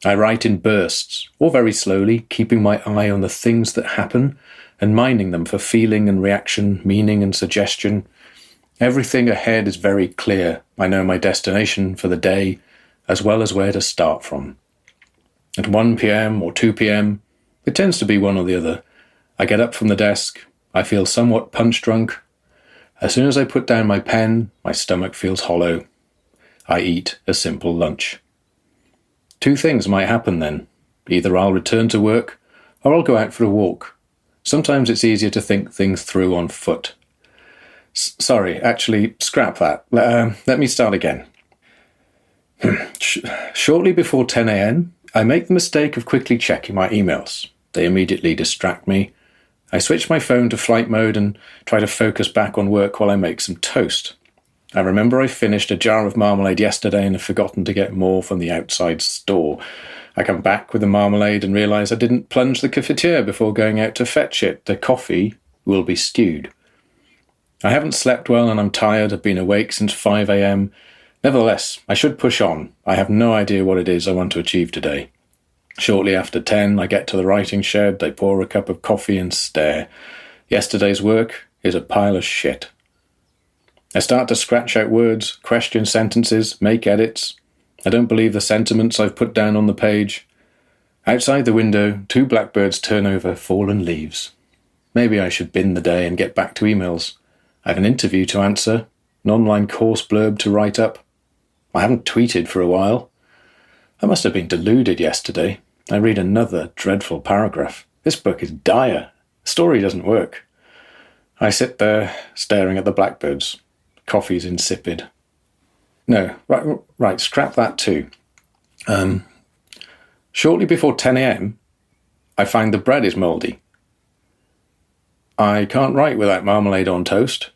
I write in bursts, or very slowly, keeping my eye on the things that happen and mining them for feeling and reaction, meaning and suggestion. Everything ahead is very clear. I know my destination for the day, as well as where to start from. At 1 p.m. or 2 p.m, it tends to be one or the other, I get up from the desk. I feel somewhat punch-drunk. As soon as I put down my pen, my stomach feels hollow. I eat a simple lunch. Two things might happen then. Either I'll return to work, or I'll go out for a walk. Sometimes it's easier to think things through on foot. Sorry, actually, scrap that. Let me start again. Shortly before 10 a.m, I make the mistake of quickly checking my emails. They immediately distract me. I switch my phone to flight mode and try to focus back on work while I make some toast. I remember I finished a jar of marmalade yesterday and have forgotten to get more from the outside store. I come back with the marmalade and realise I didn't plunge the cafetiere before going out to fetch it. The coffee will be stewed. I haven't slept well and I'm tired. I've been awake since 5 a.m. Nevertheless, I should push on. I have no idea what it is I want to achieve today. Shortly after 10, I get to the writing shed. I pour a cup of coffee and stare. Yesterday's work is a pile of shit. I start to scratch out words, question sentences, make edits. I don't believe the sentiments I've put down on the page. Outside the window, 2 blackbirds turn over fallen leaves. Maybe I should bin the day and get back to emails. I have an interview to answer, an online course blurb to write up. I haven't tweeted for a while. I must have been deluded yesterday. I read another dreadful paragraph. This book is dire. The story doesn't work. I sit there, staring at the blackbirds. Coffee's insipid. No, right, scrap that too. Shortly before 10 a.m, I find the bread is mouldy. I can't write without marmalade on toast.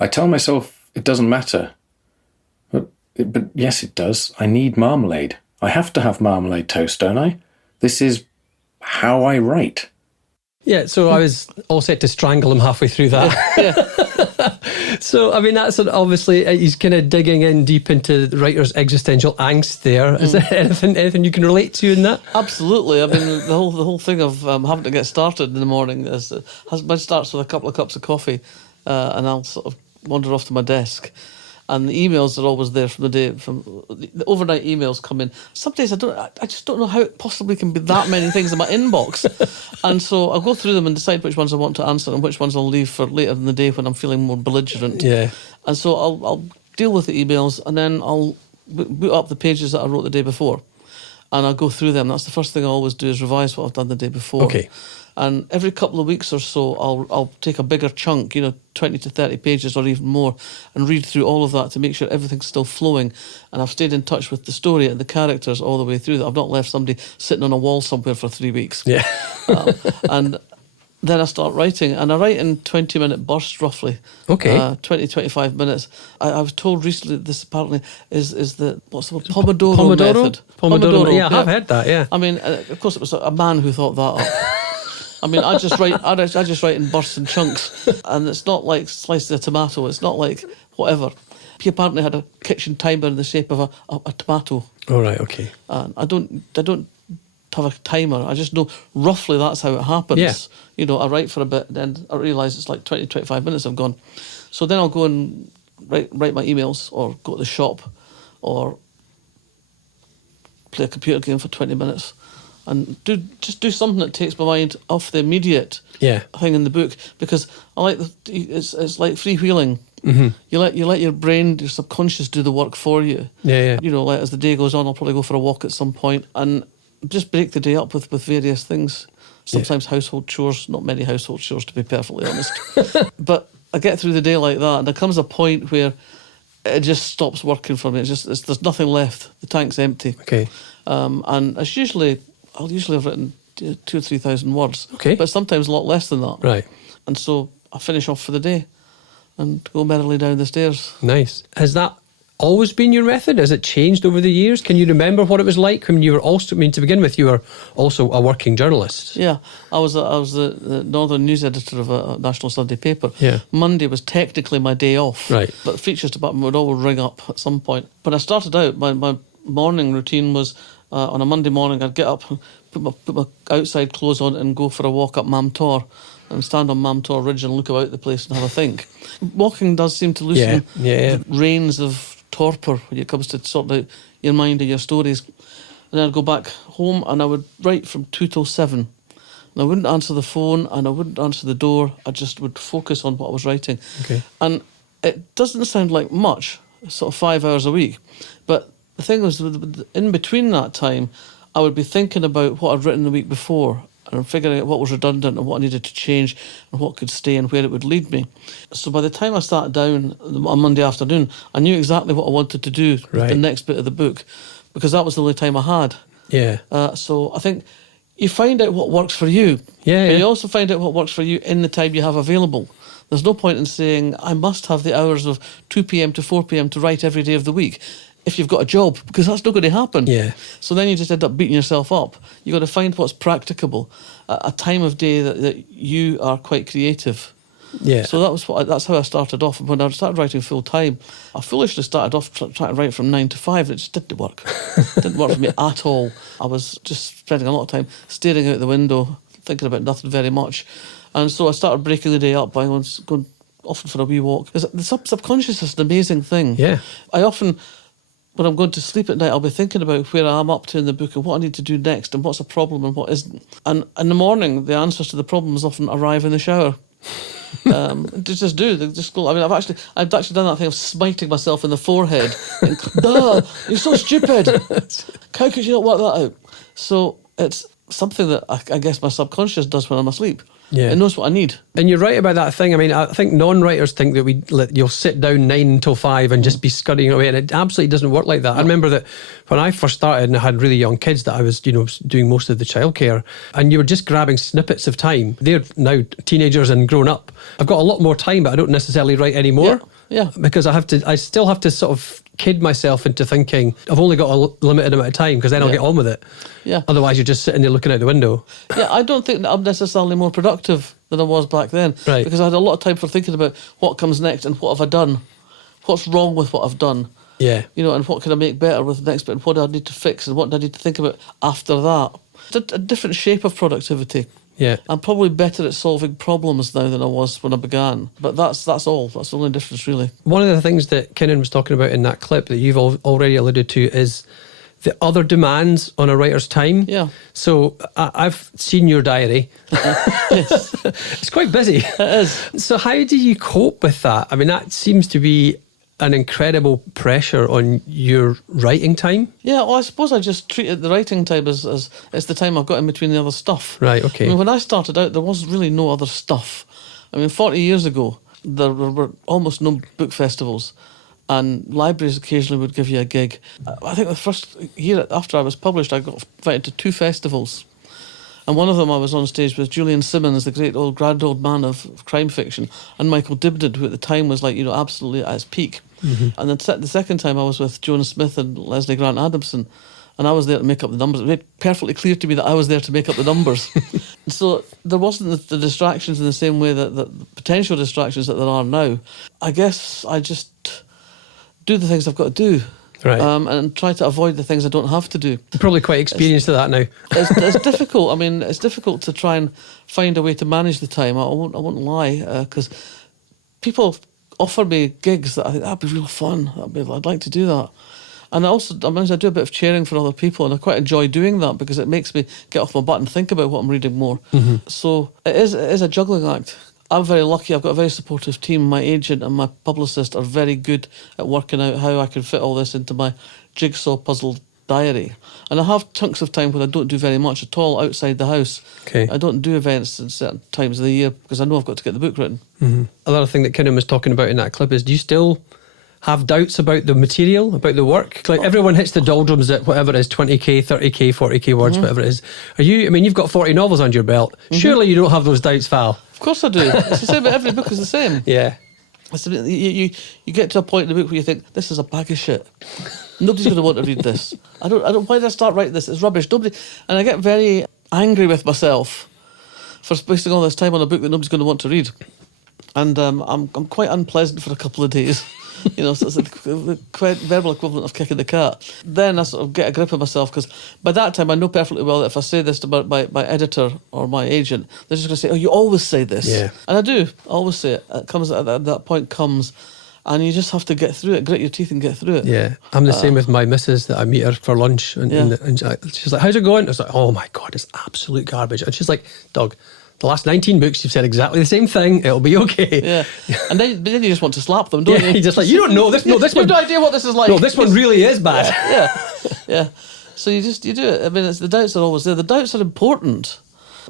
I tell myself it doesn't matter. But yes, it does. I need marmalade. I have to have marmalade toast, don't I? This is how I write. Yeah, so I was all set to strangle him halfway through that. So, I mean, that's obviously, he's kind of digging in deep into the writer's existential angst there. Is there anything you can relate to in that? Absolutely. I mean, the whole thing of having to get started in the morning mine starts with a couple of cups of coffee, and I'll sort of wander off to my desk. And the emails are always there from the day. From the overnight emails come in. Some days I just don't know how it possibly can be that many things in my inbox. And so I'll go through them and decide which ones I want to answer and which ones I'll leave for later in the day when I'm feeling more belligerent. Yeah. And so I'll deal with the emails, and then I'll boot up the pages that I wrote the day before, and I'll go through them. That's the first thing I always do, is revise what I've done the day before. Okay. And every couple of weeks or so, I'll take a bigger chunk, 20 to 30 pages or even more, and read through all of that to make sure everything's still flowing. And I've stayed in touch with the story and the characters all the way through. That I've not left somebody sitting on a wall somewhere for 3 weeks. Yeah. And then I start writing, and I write in 20-minute bursts roughly. Okay. 20, 25 minutes. I was told recently that this apparently is the, what's the word? Pomodoro method. Pomodoro. Yeah, I've heard that, yeah. I mean, of course it was a man who thought that up. I mean, I just write in bursts and chunks, and it's not like slicing a tomato. It's not like whatever. He apparently had a kitchen timer in the shape of a tomato. All right, okay. And I don't have a timer. I just know roughly that's how it happens. Yeah. I write for a bit, then I realise it's like 20, 25 minutes have gone. So then I'll go and write my emails, or go to the shop, or play a computer game for 20 minutes. And do something that takes my mind off the immediate thing in the book, because I like it's like freewheeling. Mm-hmm. You let your brain, your subconscious, do the work for you. Yeah. Like as the day goes on, I'll probably go for a walk at some point and just break the day up with various things. Sometimes household chores, not many household chores to be perfectly honest. But I get through the day like that, and there comes a point where it just stops working for me. There's nothing left. The tank's empty. Okay. And I'll usually have written 2,000 or 3,000 words. Okay. But sometimes a lot less than that. Right. And so I finish off for the day and go merrily down the stairs. Nice. Has that always been your method? Has it changed over the years? Can you remember what it was like when you were also, to begin with, you were also a working journalist? Yeah. I was the Northern News editor of a national Sunday paper. Yeah. Monday was technically my day off. Right. But the features department would always ring up at some point. But I started out, my morning routine was, on a Monday morning, I'd get up, put my outside clothes on and go for a walk up Mam Tor, and stand on Mam Tor Ridge and look about the place and have a think. Walking does seem to loosen the reins of torpor when it comes to sorting out your mind and your stories. And then I'd go back home and I would write from 2 till 7. And I wouldn't answer the phone and I wouldn't answer the door. I just would focus on what I was writing. Okay. And it doesn't sound like much, sort of 5 hours a week, but the thing was, in between that time, I would be thinking about what I'd written the week before and figuring out what was redundant and what I needed to change and what could stay and where it would lead me. So by the time I sat down on Monday afternoon, I knew exactly what I wanted to do with the next bit of the book, because that was the only time I had. Yeah. So I think you find out what works for you. Yeah. And you also find out what works for you in the time you have available. There's no point in saying, I must have the hours of 2 p.m. to 4 p.m. to write every day of the week if you've got a job, because that's not going to happen. Yeah. So then you just end up beating yourself up. You've got to find what's practicable, a time of day that you are quite creative. Yeah. So that's how I started off. When I started writing full time, I foolishly started off trying to write from 9 to 5. It just didn't work. It didn't work for me at all. I was just spending a lot of time staring out the window, thinking about nothing very much. And so I started breaking the day up by going often for a wee walk. The subconscious is an amazing thing. Yeah. I often, when I'm going to sleep at night, I'll be thinking about where I'm up to in the book and what I need to do next and what's a problem and what isn't. And in the morning, the answers to the problems often arrive in the shower. They just do. They just go. I mean, I've actually done that thing of smiting myself in the forehead. And, duh, you're so stupid. How could you not work that out? So it's something that I guess my subconscious does when I'm asleep. Yeah. It knows what I need. And you're right about that thing. I mean, I think non-writers think that you'll sit down 9 until 5 and just be scurrying away, and it absolutely doesn't work like that. I remember that when I first started and I had really young kids that I was, doing most of the childcare, and you were just grabbing snippets of time. They're now teenagers and grown up. I've got a lot more time, but I don't necessarily write anymore. Yeah. Because I still have to sort of kid myself into thinking I've only got a limited amount of time because then I'll get on with it. Yeah. Otherwise, you're just sitting there looking out the window. Yeah, I don't think that I'm necessarily more productive than I was back then. Right. Because I had a lot of time for thinking about what comes next and what have I done, what's wrong with what I've done. Yeah. You know, and what can I make better with the next bit, and what do I need to fix, and what do I need to think about after that. It's a different shape of productivity. Yeah. I'm probably better at solving problems now than I was when I began. But that's all. That's the only difference, really. One of the things that Kinnan was talking about in that clip that you've already alluded to is the other demands on a writer's time. Yeah. So I've seen your diary. Yes. It's quite busy. It is. So how do you cope with that? I mean, that seems to be an incredible pressure on your writing time. Yeah, well, I suppose I just treated the writing time as it's the time I've got in between the other stuff. Right, okay. I mean, when I started out, there was really no other stuff. I mean, 40 years ago, there were almost no book festivals, and libraries occasionally would give you a gig. I think the first year after I was published, I got invited to 2 festivals. And one of them I was on stage with Julian Simmons, the great grand old man of crime fiction, and Michael Dibdin, who at the time was absolutely at his peak. Mm-hmm. And then the second time I was with Joan Smith and Leslie Grant Adamson, and I was there to make up the numbers. It made perfectly clear to me that I was there to make up the numbers. So there wasn't the distractions in the same way that the potential distractions that there are now. I guess I just do the things I've got to do. Right. And try to avoid the things I don't have to do. You're probably quite experienced at that now. It's difficult. I mean, it's difficult to try and find a way to manage the time. I won't lie, because people offer me gigs that I think that'd be real fun. I'd like to do that. And I do a bit of chairing for other people, and I quite enjoy doing that because it makes me get off my butt and think about what I'm reading more. Mm-hmm. So it is a juggling act. I'm very lucky. I've got a very supportive team. My agent and my publicist are very good at working out how I can fit all this into my jigsaw puzzle diary. And I have chunks of time when I don't do very much at all outside the house. Okay. I don't do events at certain times of the year because I know I've got to get the book written. Mm-hmm. Another thing that Kinnan was talking about in that clip is, do you still have doubts about the material, about the work? Like, everyone hits the doldrums at whatever it is, 20k, 30k, 40k words, whatever it is. You've got 40 novels under your belt. Surely you don't have those doubts, Val? Of course I do. It's the same, but every book is the same. Yeah. You get to a point in the book where you think, this is a bag of shit. Nobody's going to want to read this. I don't. Why did I start writing this? It's rubbish. Nobody. And I get very angry with myself for wasting all this time on a book that nobody's going to want to read. And I'm quite unpleasant for a couple of days. So it's a quite verbal equivalent of kicking the cat. Then I sort of get a grip of myself, because by that time I know perfectly well that if I say this to my editor or my agent, they're just going to say, oh, you always say this. Yeah. And I do. I always say it. It comes at that point comes, and you just have to get through it, grit your teeth and get through it. Yeah. I'm the same with my missus, that I meet her for lunch and she's like, how's it going? I was like, oh my God, it's absolute garbage. And she's like, Doug, the last 19 books, you've said exactly the same thing. It'll be okay. Yeah. And then you just want to slap them, don't you? You're just like, you don't know this. No, this you one. have no idea what this is like. No, this one really is bad. Yeah. So you do it. I mean, the doubts are always there. The doubts are important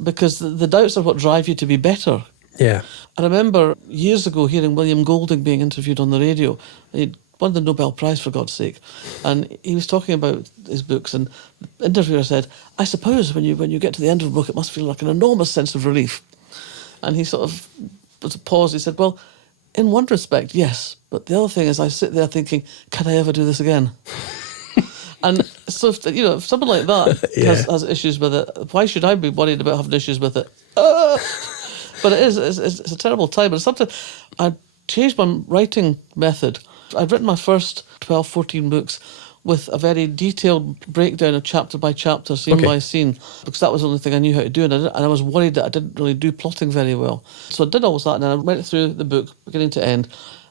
because the doubts are what drive you to be better. Yeah. I remember years ago hearing William Golding being interviewed on the radio. He'd won the Nobel Prize, for God's sake. And he was talking about his books, and the interviewer said, I suppose when you get to the end of a book, it must feel like an enormous sense of relief. And he sort of was a pause. He said, well, in one respect, yes. But the other thing is I sit there thinking, can I ever do this again? And so, if someone like that has issues with it, why should I be worried about having issues with it? But it's a terrible time. And sometimes I changed my writing method. I'd written my first 12, 14 books with a very detailed breakdown of chapter by chapter, scene by scene, because that was the only thing I knew how to do, and I was worried that I didn't really do plotting very well. So I did all that, and then I went through the book, beginning to end.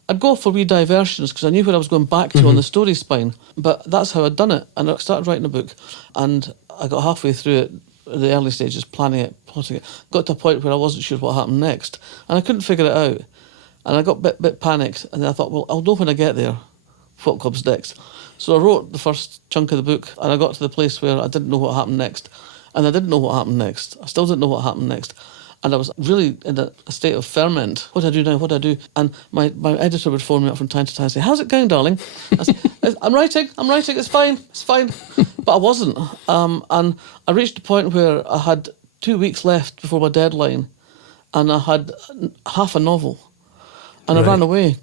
I'd go for wee diversions, because I knew where I was going back to on the story spine, but that's how I'd done it. And I started writing a book, and I got halfway through it, in the early stages, planning it, plotting it, got to a point where I wasn't sure what happened next, and I couldn't figure it out. And I got a bit panicked, and then I thought, well, I'll know when I get there what comes next. So I wrote the first chunk of the book, and I got to the place where I didn't know what happened next. And I didn't know what happened next. I still didn't know what happened next. And I was really in a state of ferment. What do I do now? What do I do? And my editor would phone me up from time to time and say, how's it going, darling? I said, I'm writing, it's fine. But I wasn't. And I reached a point where I had 2 weeks left before my deadline, and I had half a novel. And I ran away.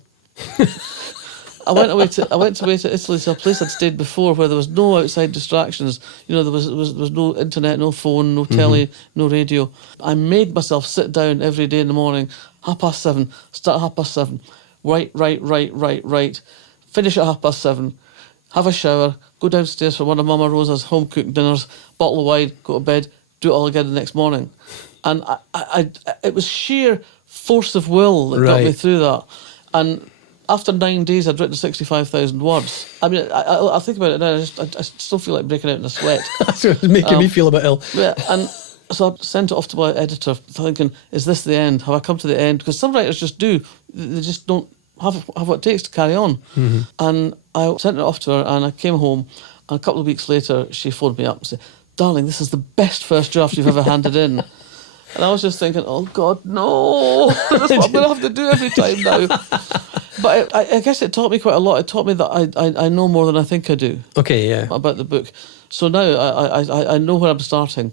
I went away to Italy, to a place I'd stayed before where there was no outside distractions. There was no internet, no phone, no telly, no radio. I made myself sit down every day in the morning, 7:30, start at 7:30, write, finish at 7:30, have a shower, go downstairs for one of Mama Rosa's home cooked dinners, bottle of wine, go to bed, do it all again the next morning. And it was sheer force of will that got me through that. And after 9 days, I'd written 65,000 words. I mean, I think about it now, I still feel like breaking out in a sweat. That's what was making me feel a bit ill. Yeah, and so I sent it off to my editor, thinking, is this the end? Have I come to the end? Because some writers just do. They just don't have what it takes to carry on. And I sent it off to her, and I came home, and a couple of weeks later, she phoned me up and said, darling, this is the best first draft you've ever handed in. And I was just thinking, oh, God, no. That's what I'm going to have to do every time now. But I guess it taught me quite a lot. It taught me that I know more than I think I do. Okay, yeah. About the book. So now I know where I'm starting,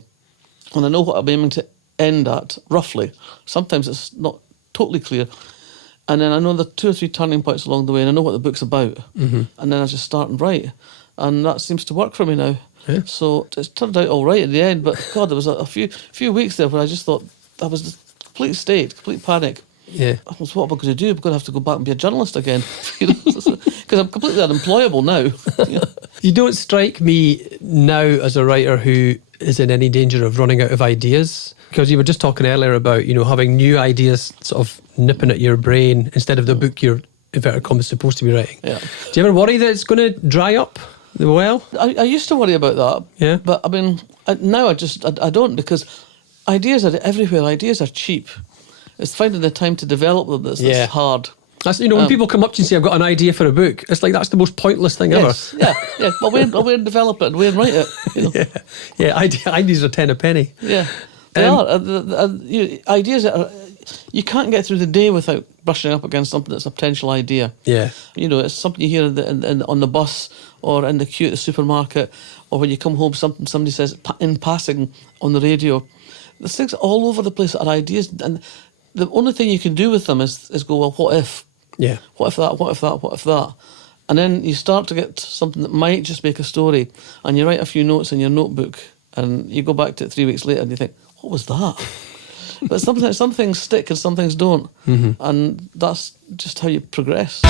and I know what I'm aiming to end at, roughly. Sometimes it's not totally clear. And then I know the 2 or 3 turning points along the way, and I know what the book's about. And then I just start and write. And that seems to work for me now. Yeah. So it's turned out all right in the end, but God, there was a few weeks there where I just thought I was in complete state, complete panic. Yeah. I was, what am I going to do? I'm going to have to go back and be a journalist again, because I'm completely unemployable now. You don't strike me now as a writer who is in any danger of running out of ideas, because you were just talking earlier about having new ideas sort of nipping at your brain instead of the book you're, inverted commas, supposed to be writing. Yeah. Do you ever worry that it's going to dry up? Well, I used to worry about that. Yeah. But I mean, now I don't, because ideas are everywhere. Ideas are cheap. It's finding the time to develop them that's hard. That's when people come up to you and say, I've got an idea for a book, it's like that's the most pointless thing ever. Yeah. Well, we're develop it and we're write it. Yeah. Ideas are 10 a penny. Yeah, they are. Ideas are. You can't get through the day without brushing up against something that's a potential idea. Yeah. It's something you hear on the bus or in the queue at the supermarket, or when you come home, somebody says in passing on the radio. There's things all over the place that are ideas, and the only thing you can do with them is go, well, what if? Yeah. What if that? What if that? What if that? And then you start to get something that might just make a story, and you write a few notes in your notebook, and you go back to it 3 weeks later and you think, what was that? But some things stick and some things don't. And that's just how you progress.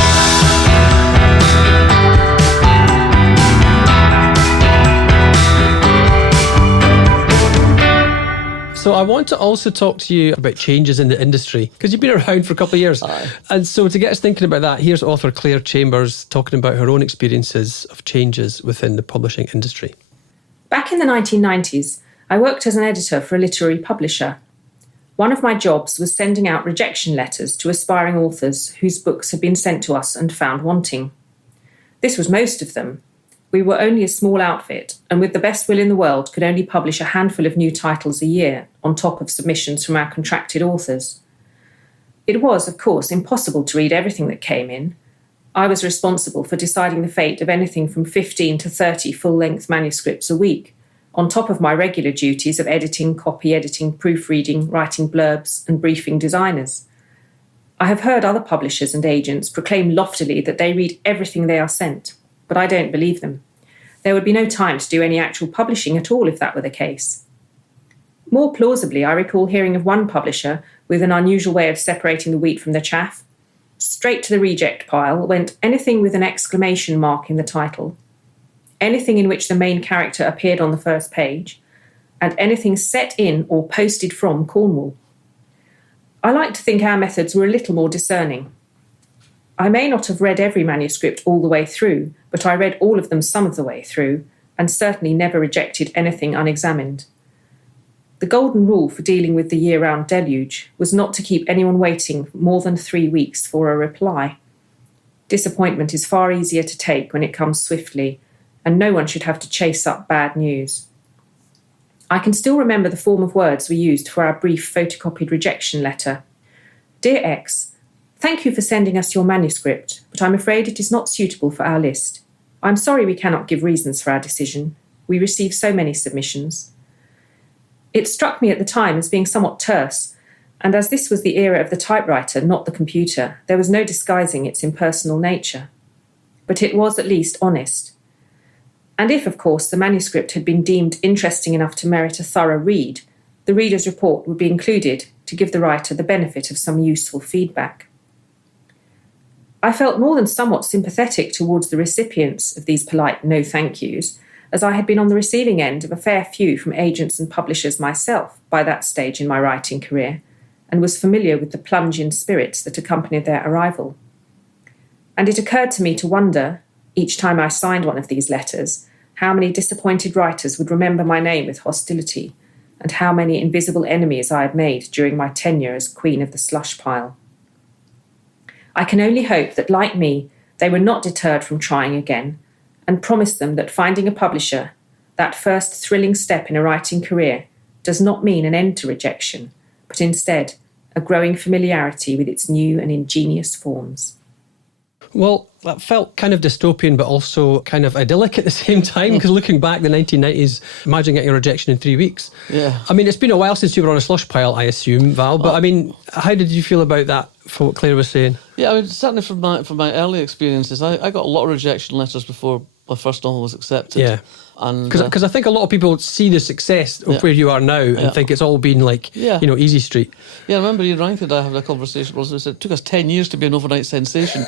So I want to also talk to you about changes in the industry, because you've been around for a couple of years. Aye. And so to get us thinking about that, here's author Claire Chambers talking about her own experiences of changes within the publishing industry. Back in the 1990s, I worked as an editor for a literary publisher. One of my jobs was sending out rejection letters to aspiring authors whose books had been sent to us and found wanting. This was most of them. We were only a small outfit, and with the best will in the world could only publish a handful of new titles a year, on top of submissions from our contracted authors. It was, of course, impossible to read everything that came in. I was responsible for deciding the fate of anything from 15 to 30 full-length manuscripts a week, on top of my regular duties of editing, copy editing, proofreading, writing blurbs, and briefing designers. I have heard other publishers and agents proclaim loftily that they read everything they are sent, but I don't believe them. There would be no time to do any actual publishing at all if that were the case. More plausibly, I recall hearing of one publisher with an unusual way of separating the wheat from the chaff. Straight to the reject pile went anything with an exclamation mark in the title, anything in which the main character appeared on the first page, and anything set in or posted from Cornwall. I like to think our methods were a little more discerning. I may not have read every manuscript all the way through, but I read all of them some of the way through, and certainly never rejected anything unexamined. The golden rule for dealing with the year-round deluge was not to keep anyone waiting more than 3 weeks for a reply. Disappointment is far easier to take when it comes swiftly, and no one should have to chase up bad news. I can still remember the form of words we used for our brief photocopied rejection letter. Dear X, thank you for sending us your manuscript, but I'm afraid it is not suitable for our list. I'm sorry we cannot give reasons for our decision. We receive so many submissions. It struck me at the time as being somewhat terse, and as this was the era of the typewriter, not the computer, there was no disguising its impersonal nature. but it was at least honest. And if, of course, the manuscript had been deemed interesting enough to merit a thorough read, the reader's report would be included to give the writer the benefit of some useful feedback. I felt more than somewhat sympathetic towards the recipients of these polite no thank yous, as I had been on the receiving end of a fair few from agents and publishers myself by that stage in my writing career, and was familiar with the plunge in spirits that accompanied their arrival. And it occurred to me to wonder, each time I signed one of these letters, how many disappointed writers would remember my name with hostility, and how many invisible enemies I had made during my tenure as Queen of the Slush Pile. I can only hope that, like me, they were not deterred from trying again, and promise them that finding a publisher, that first thrilling step in a writing career, does not mean an end to rejection, but instead a growing familiarity with its new and ingenious forms. Well, that felt kind of dystopian, but also kind of idyllic at the same time, because looking back, the 1990s, imagine getting a rejection in 3 weeks. Yeah. I mean, it's been a while since you were on a slush pile, I assume, Val, but I mean, how did you feel about that, from what Claire was saying? Yeah, I mean, certainly from my early experiences, I got a lot of rejection letters before my first novel was accepted. Yeah. Because I think a lot of people see the success of where you are now and think it's all been like, easy street. Yeah, I remember Ian Rankin and I having a conversation where he said it took us 10 years to be an overnight sensation.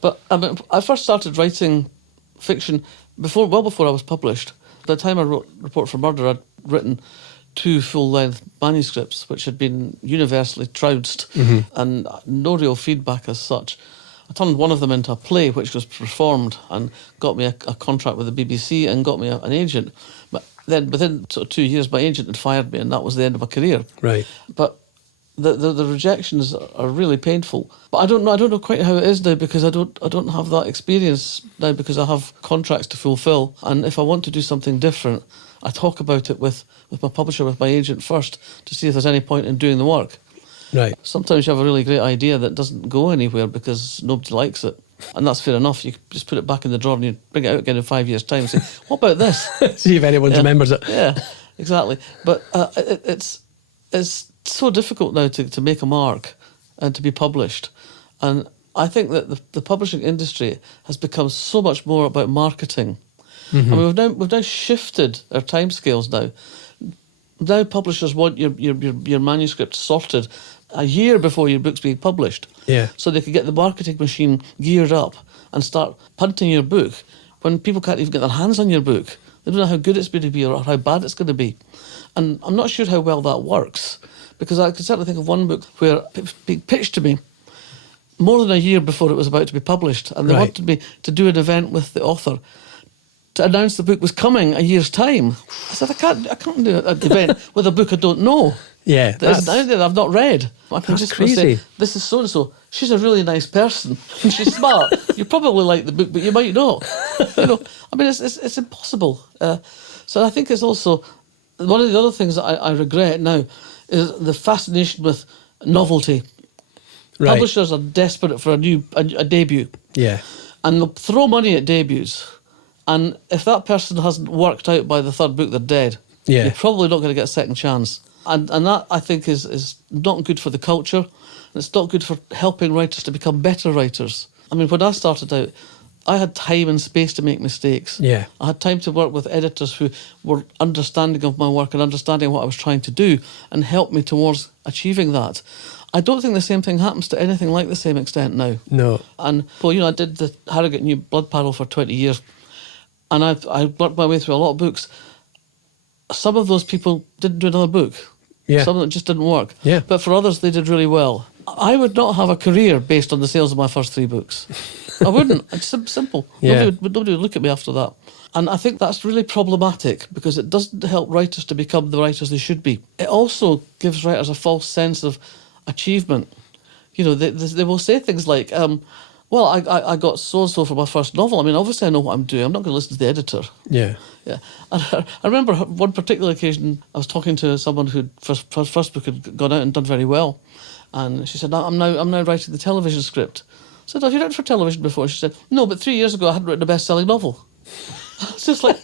But I mean, I first started writing fiction well before I was published. By the time I wrote Report for Murder, I'd written 2 full-length manuscripts, which had been universally trounced and no real feedback as such. I turned one of them into a play, which was performed and got me a contract with the BBC and got me an agent. But then within sort of 2 years, my agent had fired me, and that was the end of my career. Right. But the rejections are really painful. But I don't know quite how it is now, because I don't have that experience now, because I have contracts to fulfil. And if I want to do something different, I talk about it with my publisher, with my agent first, to see if there's any point in doing the work. Right. Sometimes you have a really great idea that doesn't go anywhere because nobody likes it. And that's fair enough. You just put it back in the drawer and you bring it out again in 5 years' time and say, what about this? See if anyone remembers it. Yeah, exactly. But it's so difficult now to make a mark and to be published. And I think that the publishing industry has become so much more about marketing. I mean, we've now shifted our timescales now. Now publishers want your manuscript sorted a year before your book's being published. Yeah. So they can get the marketing machine geared up and start punting your book when people can't even get their hands on your book. They don't know how good it's going to be or how bad it's going to be. And I'm not sure how well that works, because I can certainly think of one book where it was being pitched to me more than a year before it was about to be published, and they wanted me to do an event with the author to announce the book was coming a year's time. I said, I can't do an event with a book I don't know. Yeah, that isn't out there, I've not read. I can just crazy. say, this is so-and-so. She's a really nice person and she's smart. You probably like the book, but you might not. I mean, it's impossible. So I think it's also one of the other things that I regret now is the fascination with novelty. Right. Publishers are desperate for a debut. Yeah. And they'll throw money at debuts. And if that person hasn't worked out by the third book, they're dead. Yeah. You're probably not going to get a second chance. And that, I think, is not good for the culture. And it's not good for helping writers to become better writers. I mean, when I started out, I had time and space to make mistakes. Yeah. I had time to work with editors who were understanding of my work and understanding what I was trying to do and helped me towards achieving that. I don't think the same thing happens to anything like the same extent now. No. And, well, I did the Harrogate New Blood Panel for 20 years. And I worked my way through a lot of books. Some of those people didn't do another book. Yeah. Some of them just didn't work. Yeah. But for others, they did really well. I would not have a career based on the sales of my first 3 books. I wouldn't. It's simple. Yeah. Nobody would look at me after that. And I think that's really problematic because it doesn't help writers to become the writers they should be. It also gives writers a false sense of achievement. They will say things like, well, I got so-and-so for my first novel. I mean, obviously I know what I'm doing. I'm not going to listen to the editor. Yeah. Yeah. And I remember one particular occasion, I was talking to someone who first book had gone out and done very well. And she said, I'm now writing the television script. I said, have you written for television before? She said, no, but 3 years ago I hadn't written a best-selling novel. I was just like,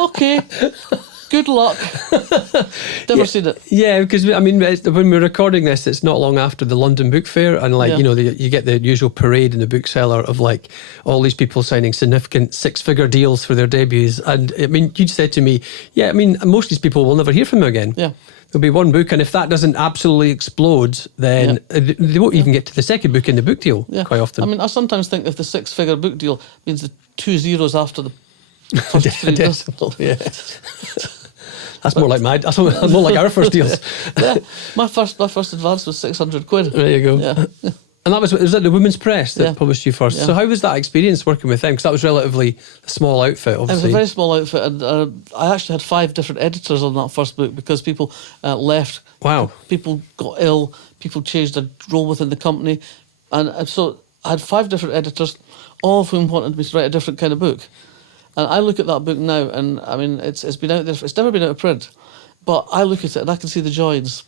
okay. Good luck. Never seen it. Yeah, because I mean, when we're recording this, it's not long after the London Book Fair, and like, Yeah. you know, you get the usual parade in the bookseller of like all these people signing significant 6-figure deals for their debuts. And I mean, you said to me, yeah, I mean, most of these people will never hear from them again. Yeah. There'll be one book, and if that doesn't absolutely explode, then they won't even get to the second book in the book deal quite often. I mean, I sometimes think if the 6-figure book deal means the 2 zeros after the first 3 Decimal, yeah. That's more like more like our first deals. Yeah, my first advance was 600 quid. There you go. Yeah. And was that the Women's Press that Yeah. published you first? Yeah. So how was that experience working with them? Because that was relatively a small outfit, It was obviously. a very small outfit, and I actually had 5 different editors on that first book because people left. Wow. People got ill. People changed their role within the company, and so I had 5 different editors, all of whom wanted me to write a different kind of book. And I look at that book now, and I mean, it's been out there. It's never been out of print, but I look at it and I can see the joins.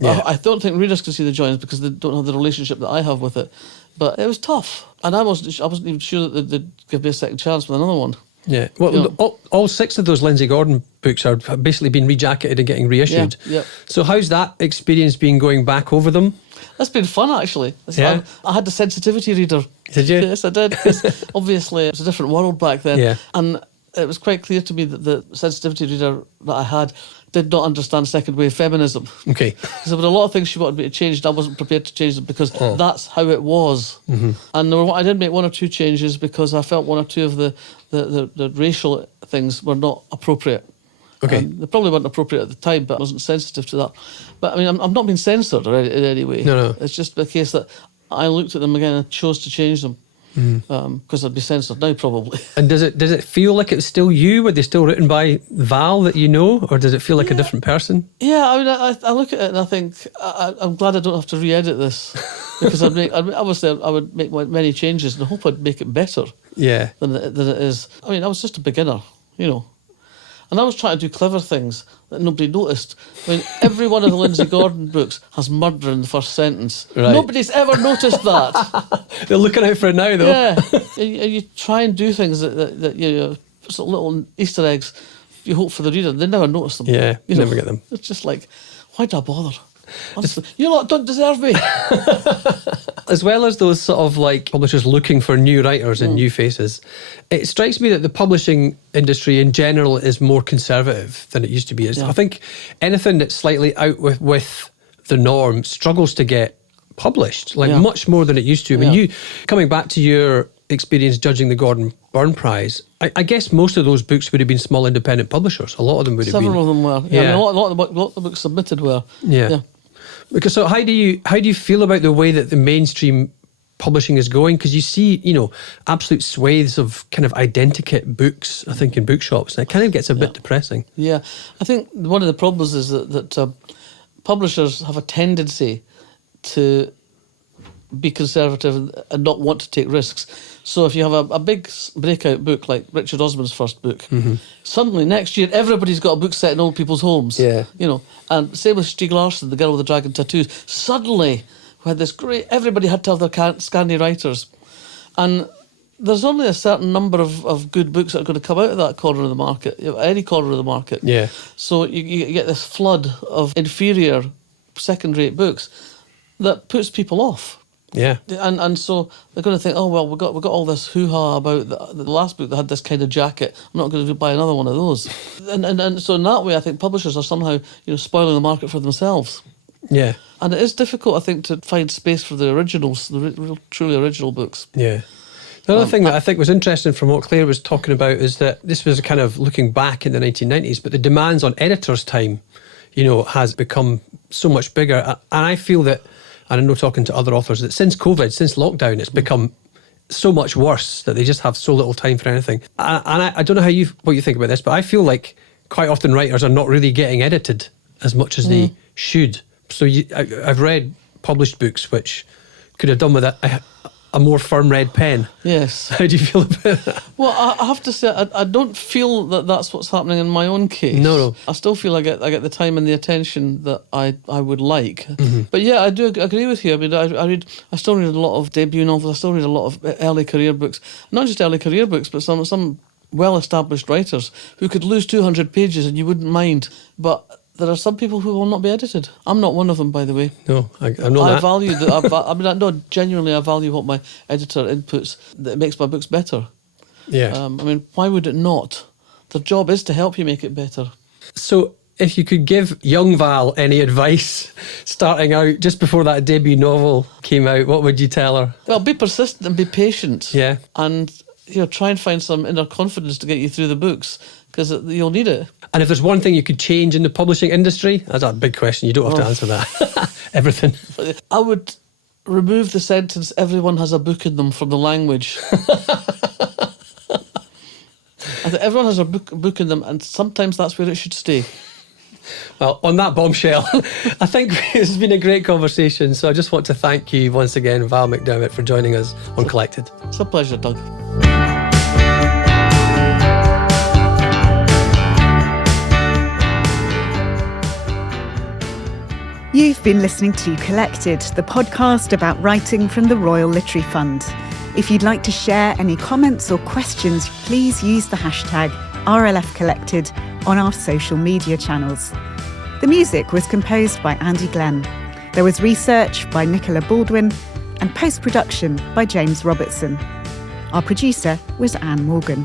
Yeah. I don't think readers can see the joins because they don't have the relationship that I have with it. But it was tough, and I wasn't even sure that they'd give me a second chance with another one. Yeah. Well, Yeah. all 6 of those Lindsay Gordon books have basically been rejacketed and getting reissued. Yeah. So how's that experience been going back over them? That's been fun, actually. Yeah. I had the sensitivity reader. Did you? Yes, I did. 'Cause obviously, it was a different world back then. Yeah. And it was quite clear to me that the sensitivity reader that I had did not understand second wave feminism. Okay. Because there were a lot of things she wanted me to change, and I wasn't prepared to change them because that's how it was. Mm-hmm. And I did make 1 or 2 changes because I felt 1 or 2 of the racial things were not appropriate. Okay. They probably weren't appropriate at the time, but I wasn't sensitive to that. But I mean, I'm not being censored in any way. No. It's just the case that I looked at them again and chose to change them because I'd be censored now probably. And does it feel like it's still you? Were they still written by Val that you know? Or does it feel like a different person? Yeah, I mean, I look at it and I think I'm glad I don't have to re-edit this because I would make many changes and I hope I'd make it better Yeah. than it is. I mean, I was just a beginner, you know. And I was trying to do clever things that nobody noticed. I mean, every one of the Lindsay Gordon books has murder in the first sentence. Right. Nobody's ever noticed that. They're looking out for it now, though. Yeah. You try and do things that you know, sort of little Easter eggs you hope for the reader. They never notice them. Yeah, you know, never get them. It's just like, why do I bother? Honestly, you lot don't deserve me. As well as those sort of like publishers looking for new writers and new faces, it strikes me that the publishing industry in general is more conservative than it used to be. Yeah. I think anything that's slightly out with the norm struggles to get published, like Yeah. much more than it used to. I mean, Yeah. you coming back to your experience judging the Gordon Byrne Prize, I guess most of those books would have been small independent publishers. A lot of them would have been. Several of them were. Yeah. I Yeah. mean, a lot of the books submitted were. Yeah. Because so how do you feel about the way that the mainstream publishing is going? Because you see, you know, absolute swathes of kind of identikit books, I think, in bookshops, and it kind of gets a bit depressing. Yeah, I think one of the problems is that publishers have a tendency to be conservative and not want to take risks. So if you have a big breakout book like Richard Osman's first book, suddenly next year everybody's got a book set in old people's homes. Yeah. You know, and same with Stieg Larsson, The Girl with the Dragon Tattoos. Suddenly we had this great, everybody had to have their Scandi writers. And there's only a certain number of good books that are going to come out of that corner of the market, you know, any corner of the market. Yeah. So you get this flood of inferior second-rate books that puts people off. Yeah. And so they're going to think, oh well, we got all this hoo-ha about the last book that had this kind of jacket. I'm not going to buy another one of those. And so in that way, I think publishers are somehow spoiling the market for themselves. Yeah. And it is difficult, I think, to find space for the originals, the real, truly original books. Yeah. The other thing that I think was interesting from what Claire was talking about is that this was kind of looking back in the 1990s, but the demands on editors' time, has become so much bigger. And I feel that, and I know talking to other authors, that since COVID, since lockdown, it's become so much worse that they just have so little time for anything. And I don't know what you think about this, but I feel like quite often writers are not really getting edited as much as they should. So I've read published books which could have done with a more firm red pen. Yes. How do you feel about that? Well, I have to say, I don't feel that that's what's happening in my own case. No. I still feel I get the time and the attention that I would like. Mm-hmm. But yeah, I do agree with you. I mean, I still read a lot of debut novels. I still read a lot of early career books. Not just early career books, but some well-established writers who could lose 200 pages and you wouldn't mind. But there are some people who will not be edited. I'm not one of them, by the way. No, I know that. Value that. Genuinely, I value what my editor inputs. That makes my books better. Yeah. Why would it not? Their job is to help you make it better. So, if you could give young Val any advice starting out just before that debut novel came out, what would you tell her? Well, be persistent and be patient. Yeah. And try and find some inner confidence to get you through the books, because you'll need it. And if there's one thing you could change in the publishing industry, that's a big question. You don't have to answer that. Everything. I would remove the sentence, everyone has a book in them, from the language. I think everyone has a book in them, and sometimes that's where it should stay. Well, on that bombshell, I think it's been a great conversation. So I just want to thank you once again, Val McDermid, for joining us on Collected. It's a pleasure, Doug. You've been listening to Collected, the podcast about writing from the Royal Literary Fund. If you'd like to share any comments or questions, please use the hashtag RLFCollected on our social media channels. The music was composed by Andy Glenn. There was research by Nicola Baldwin and post-production by James Robertson. Our producer was Anne Morgan.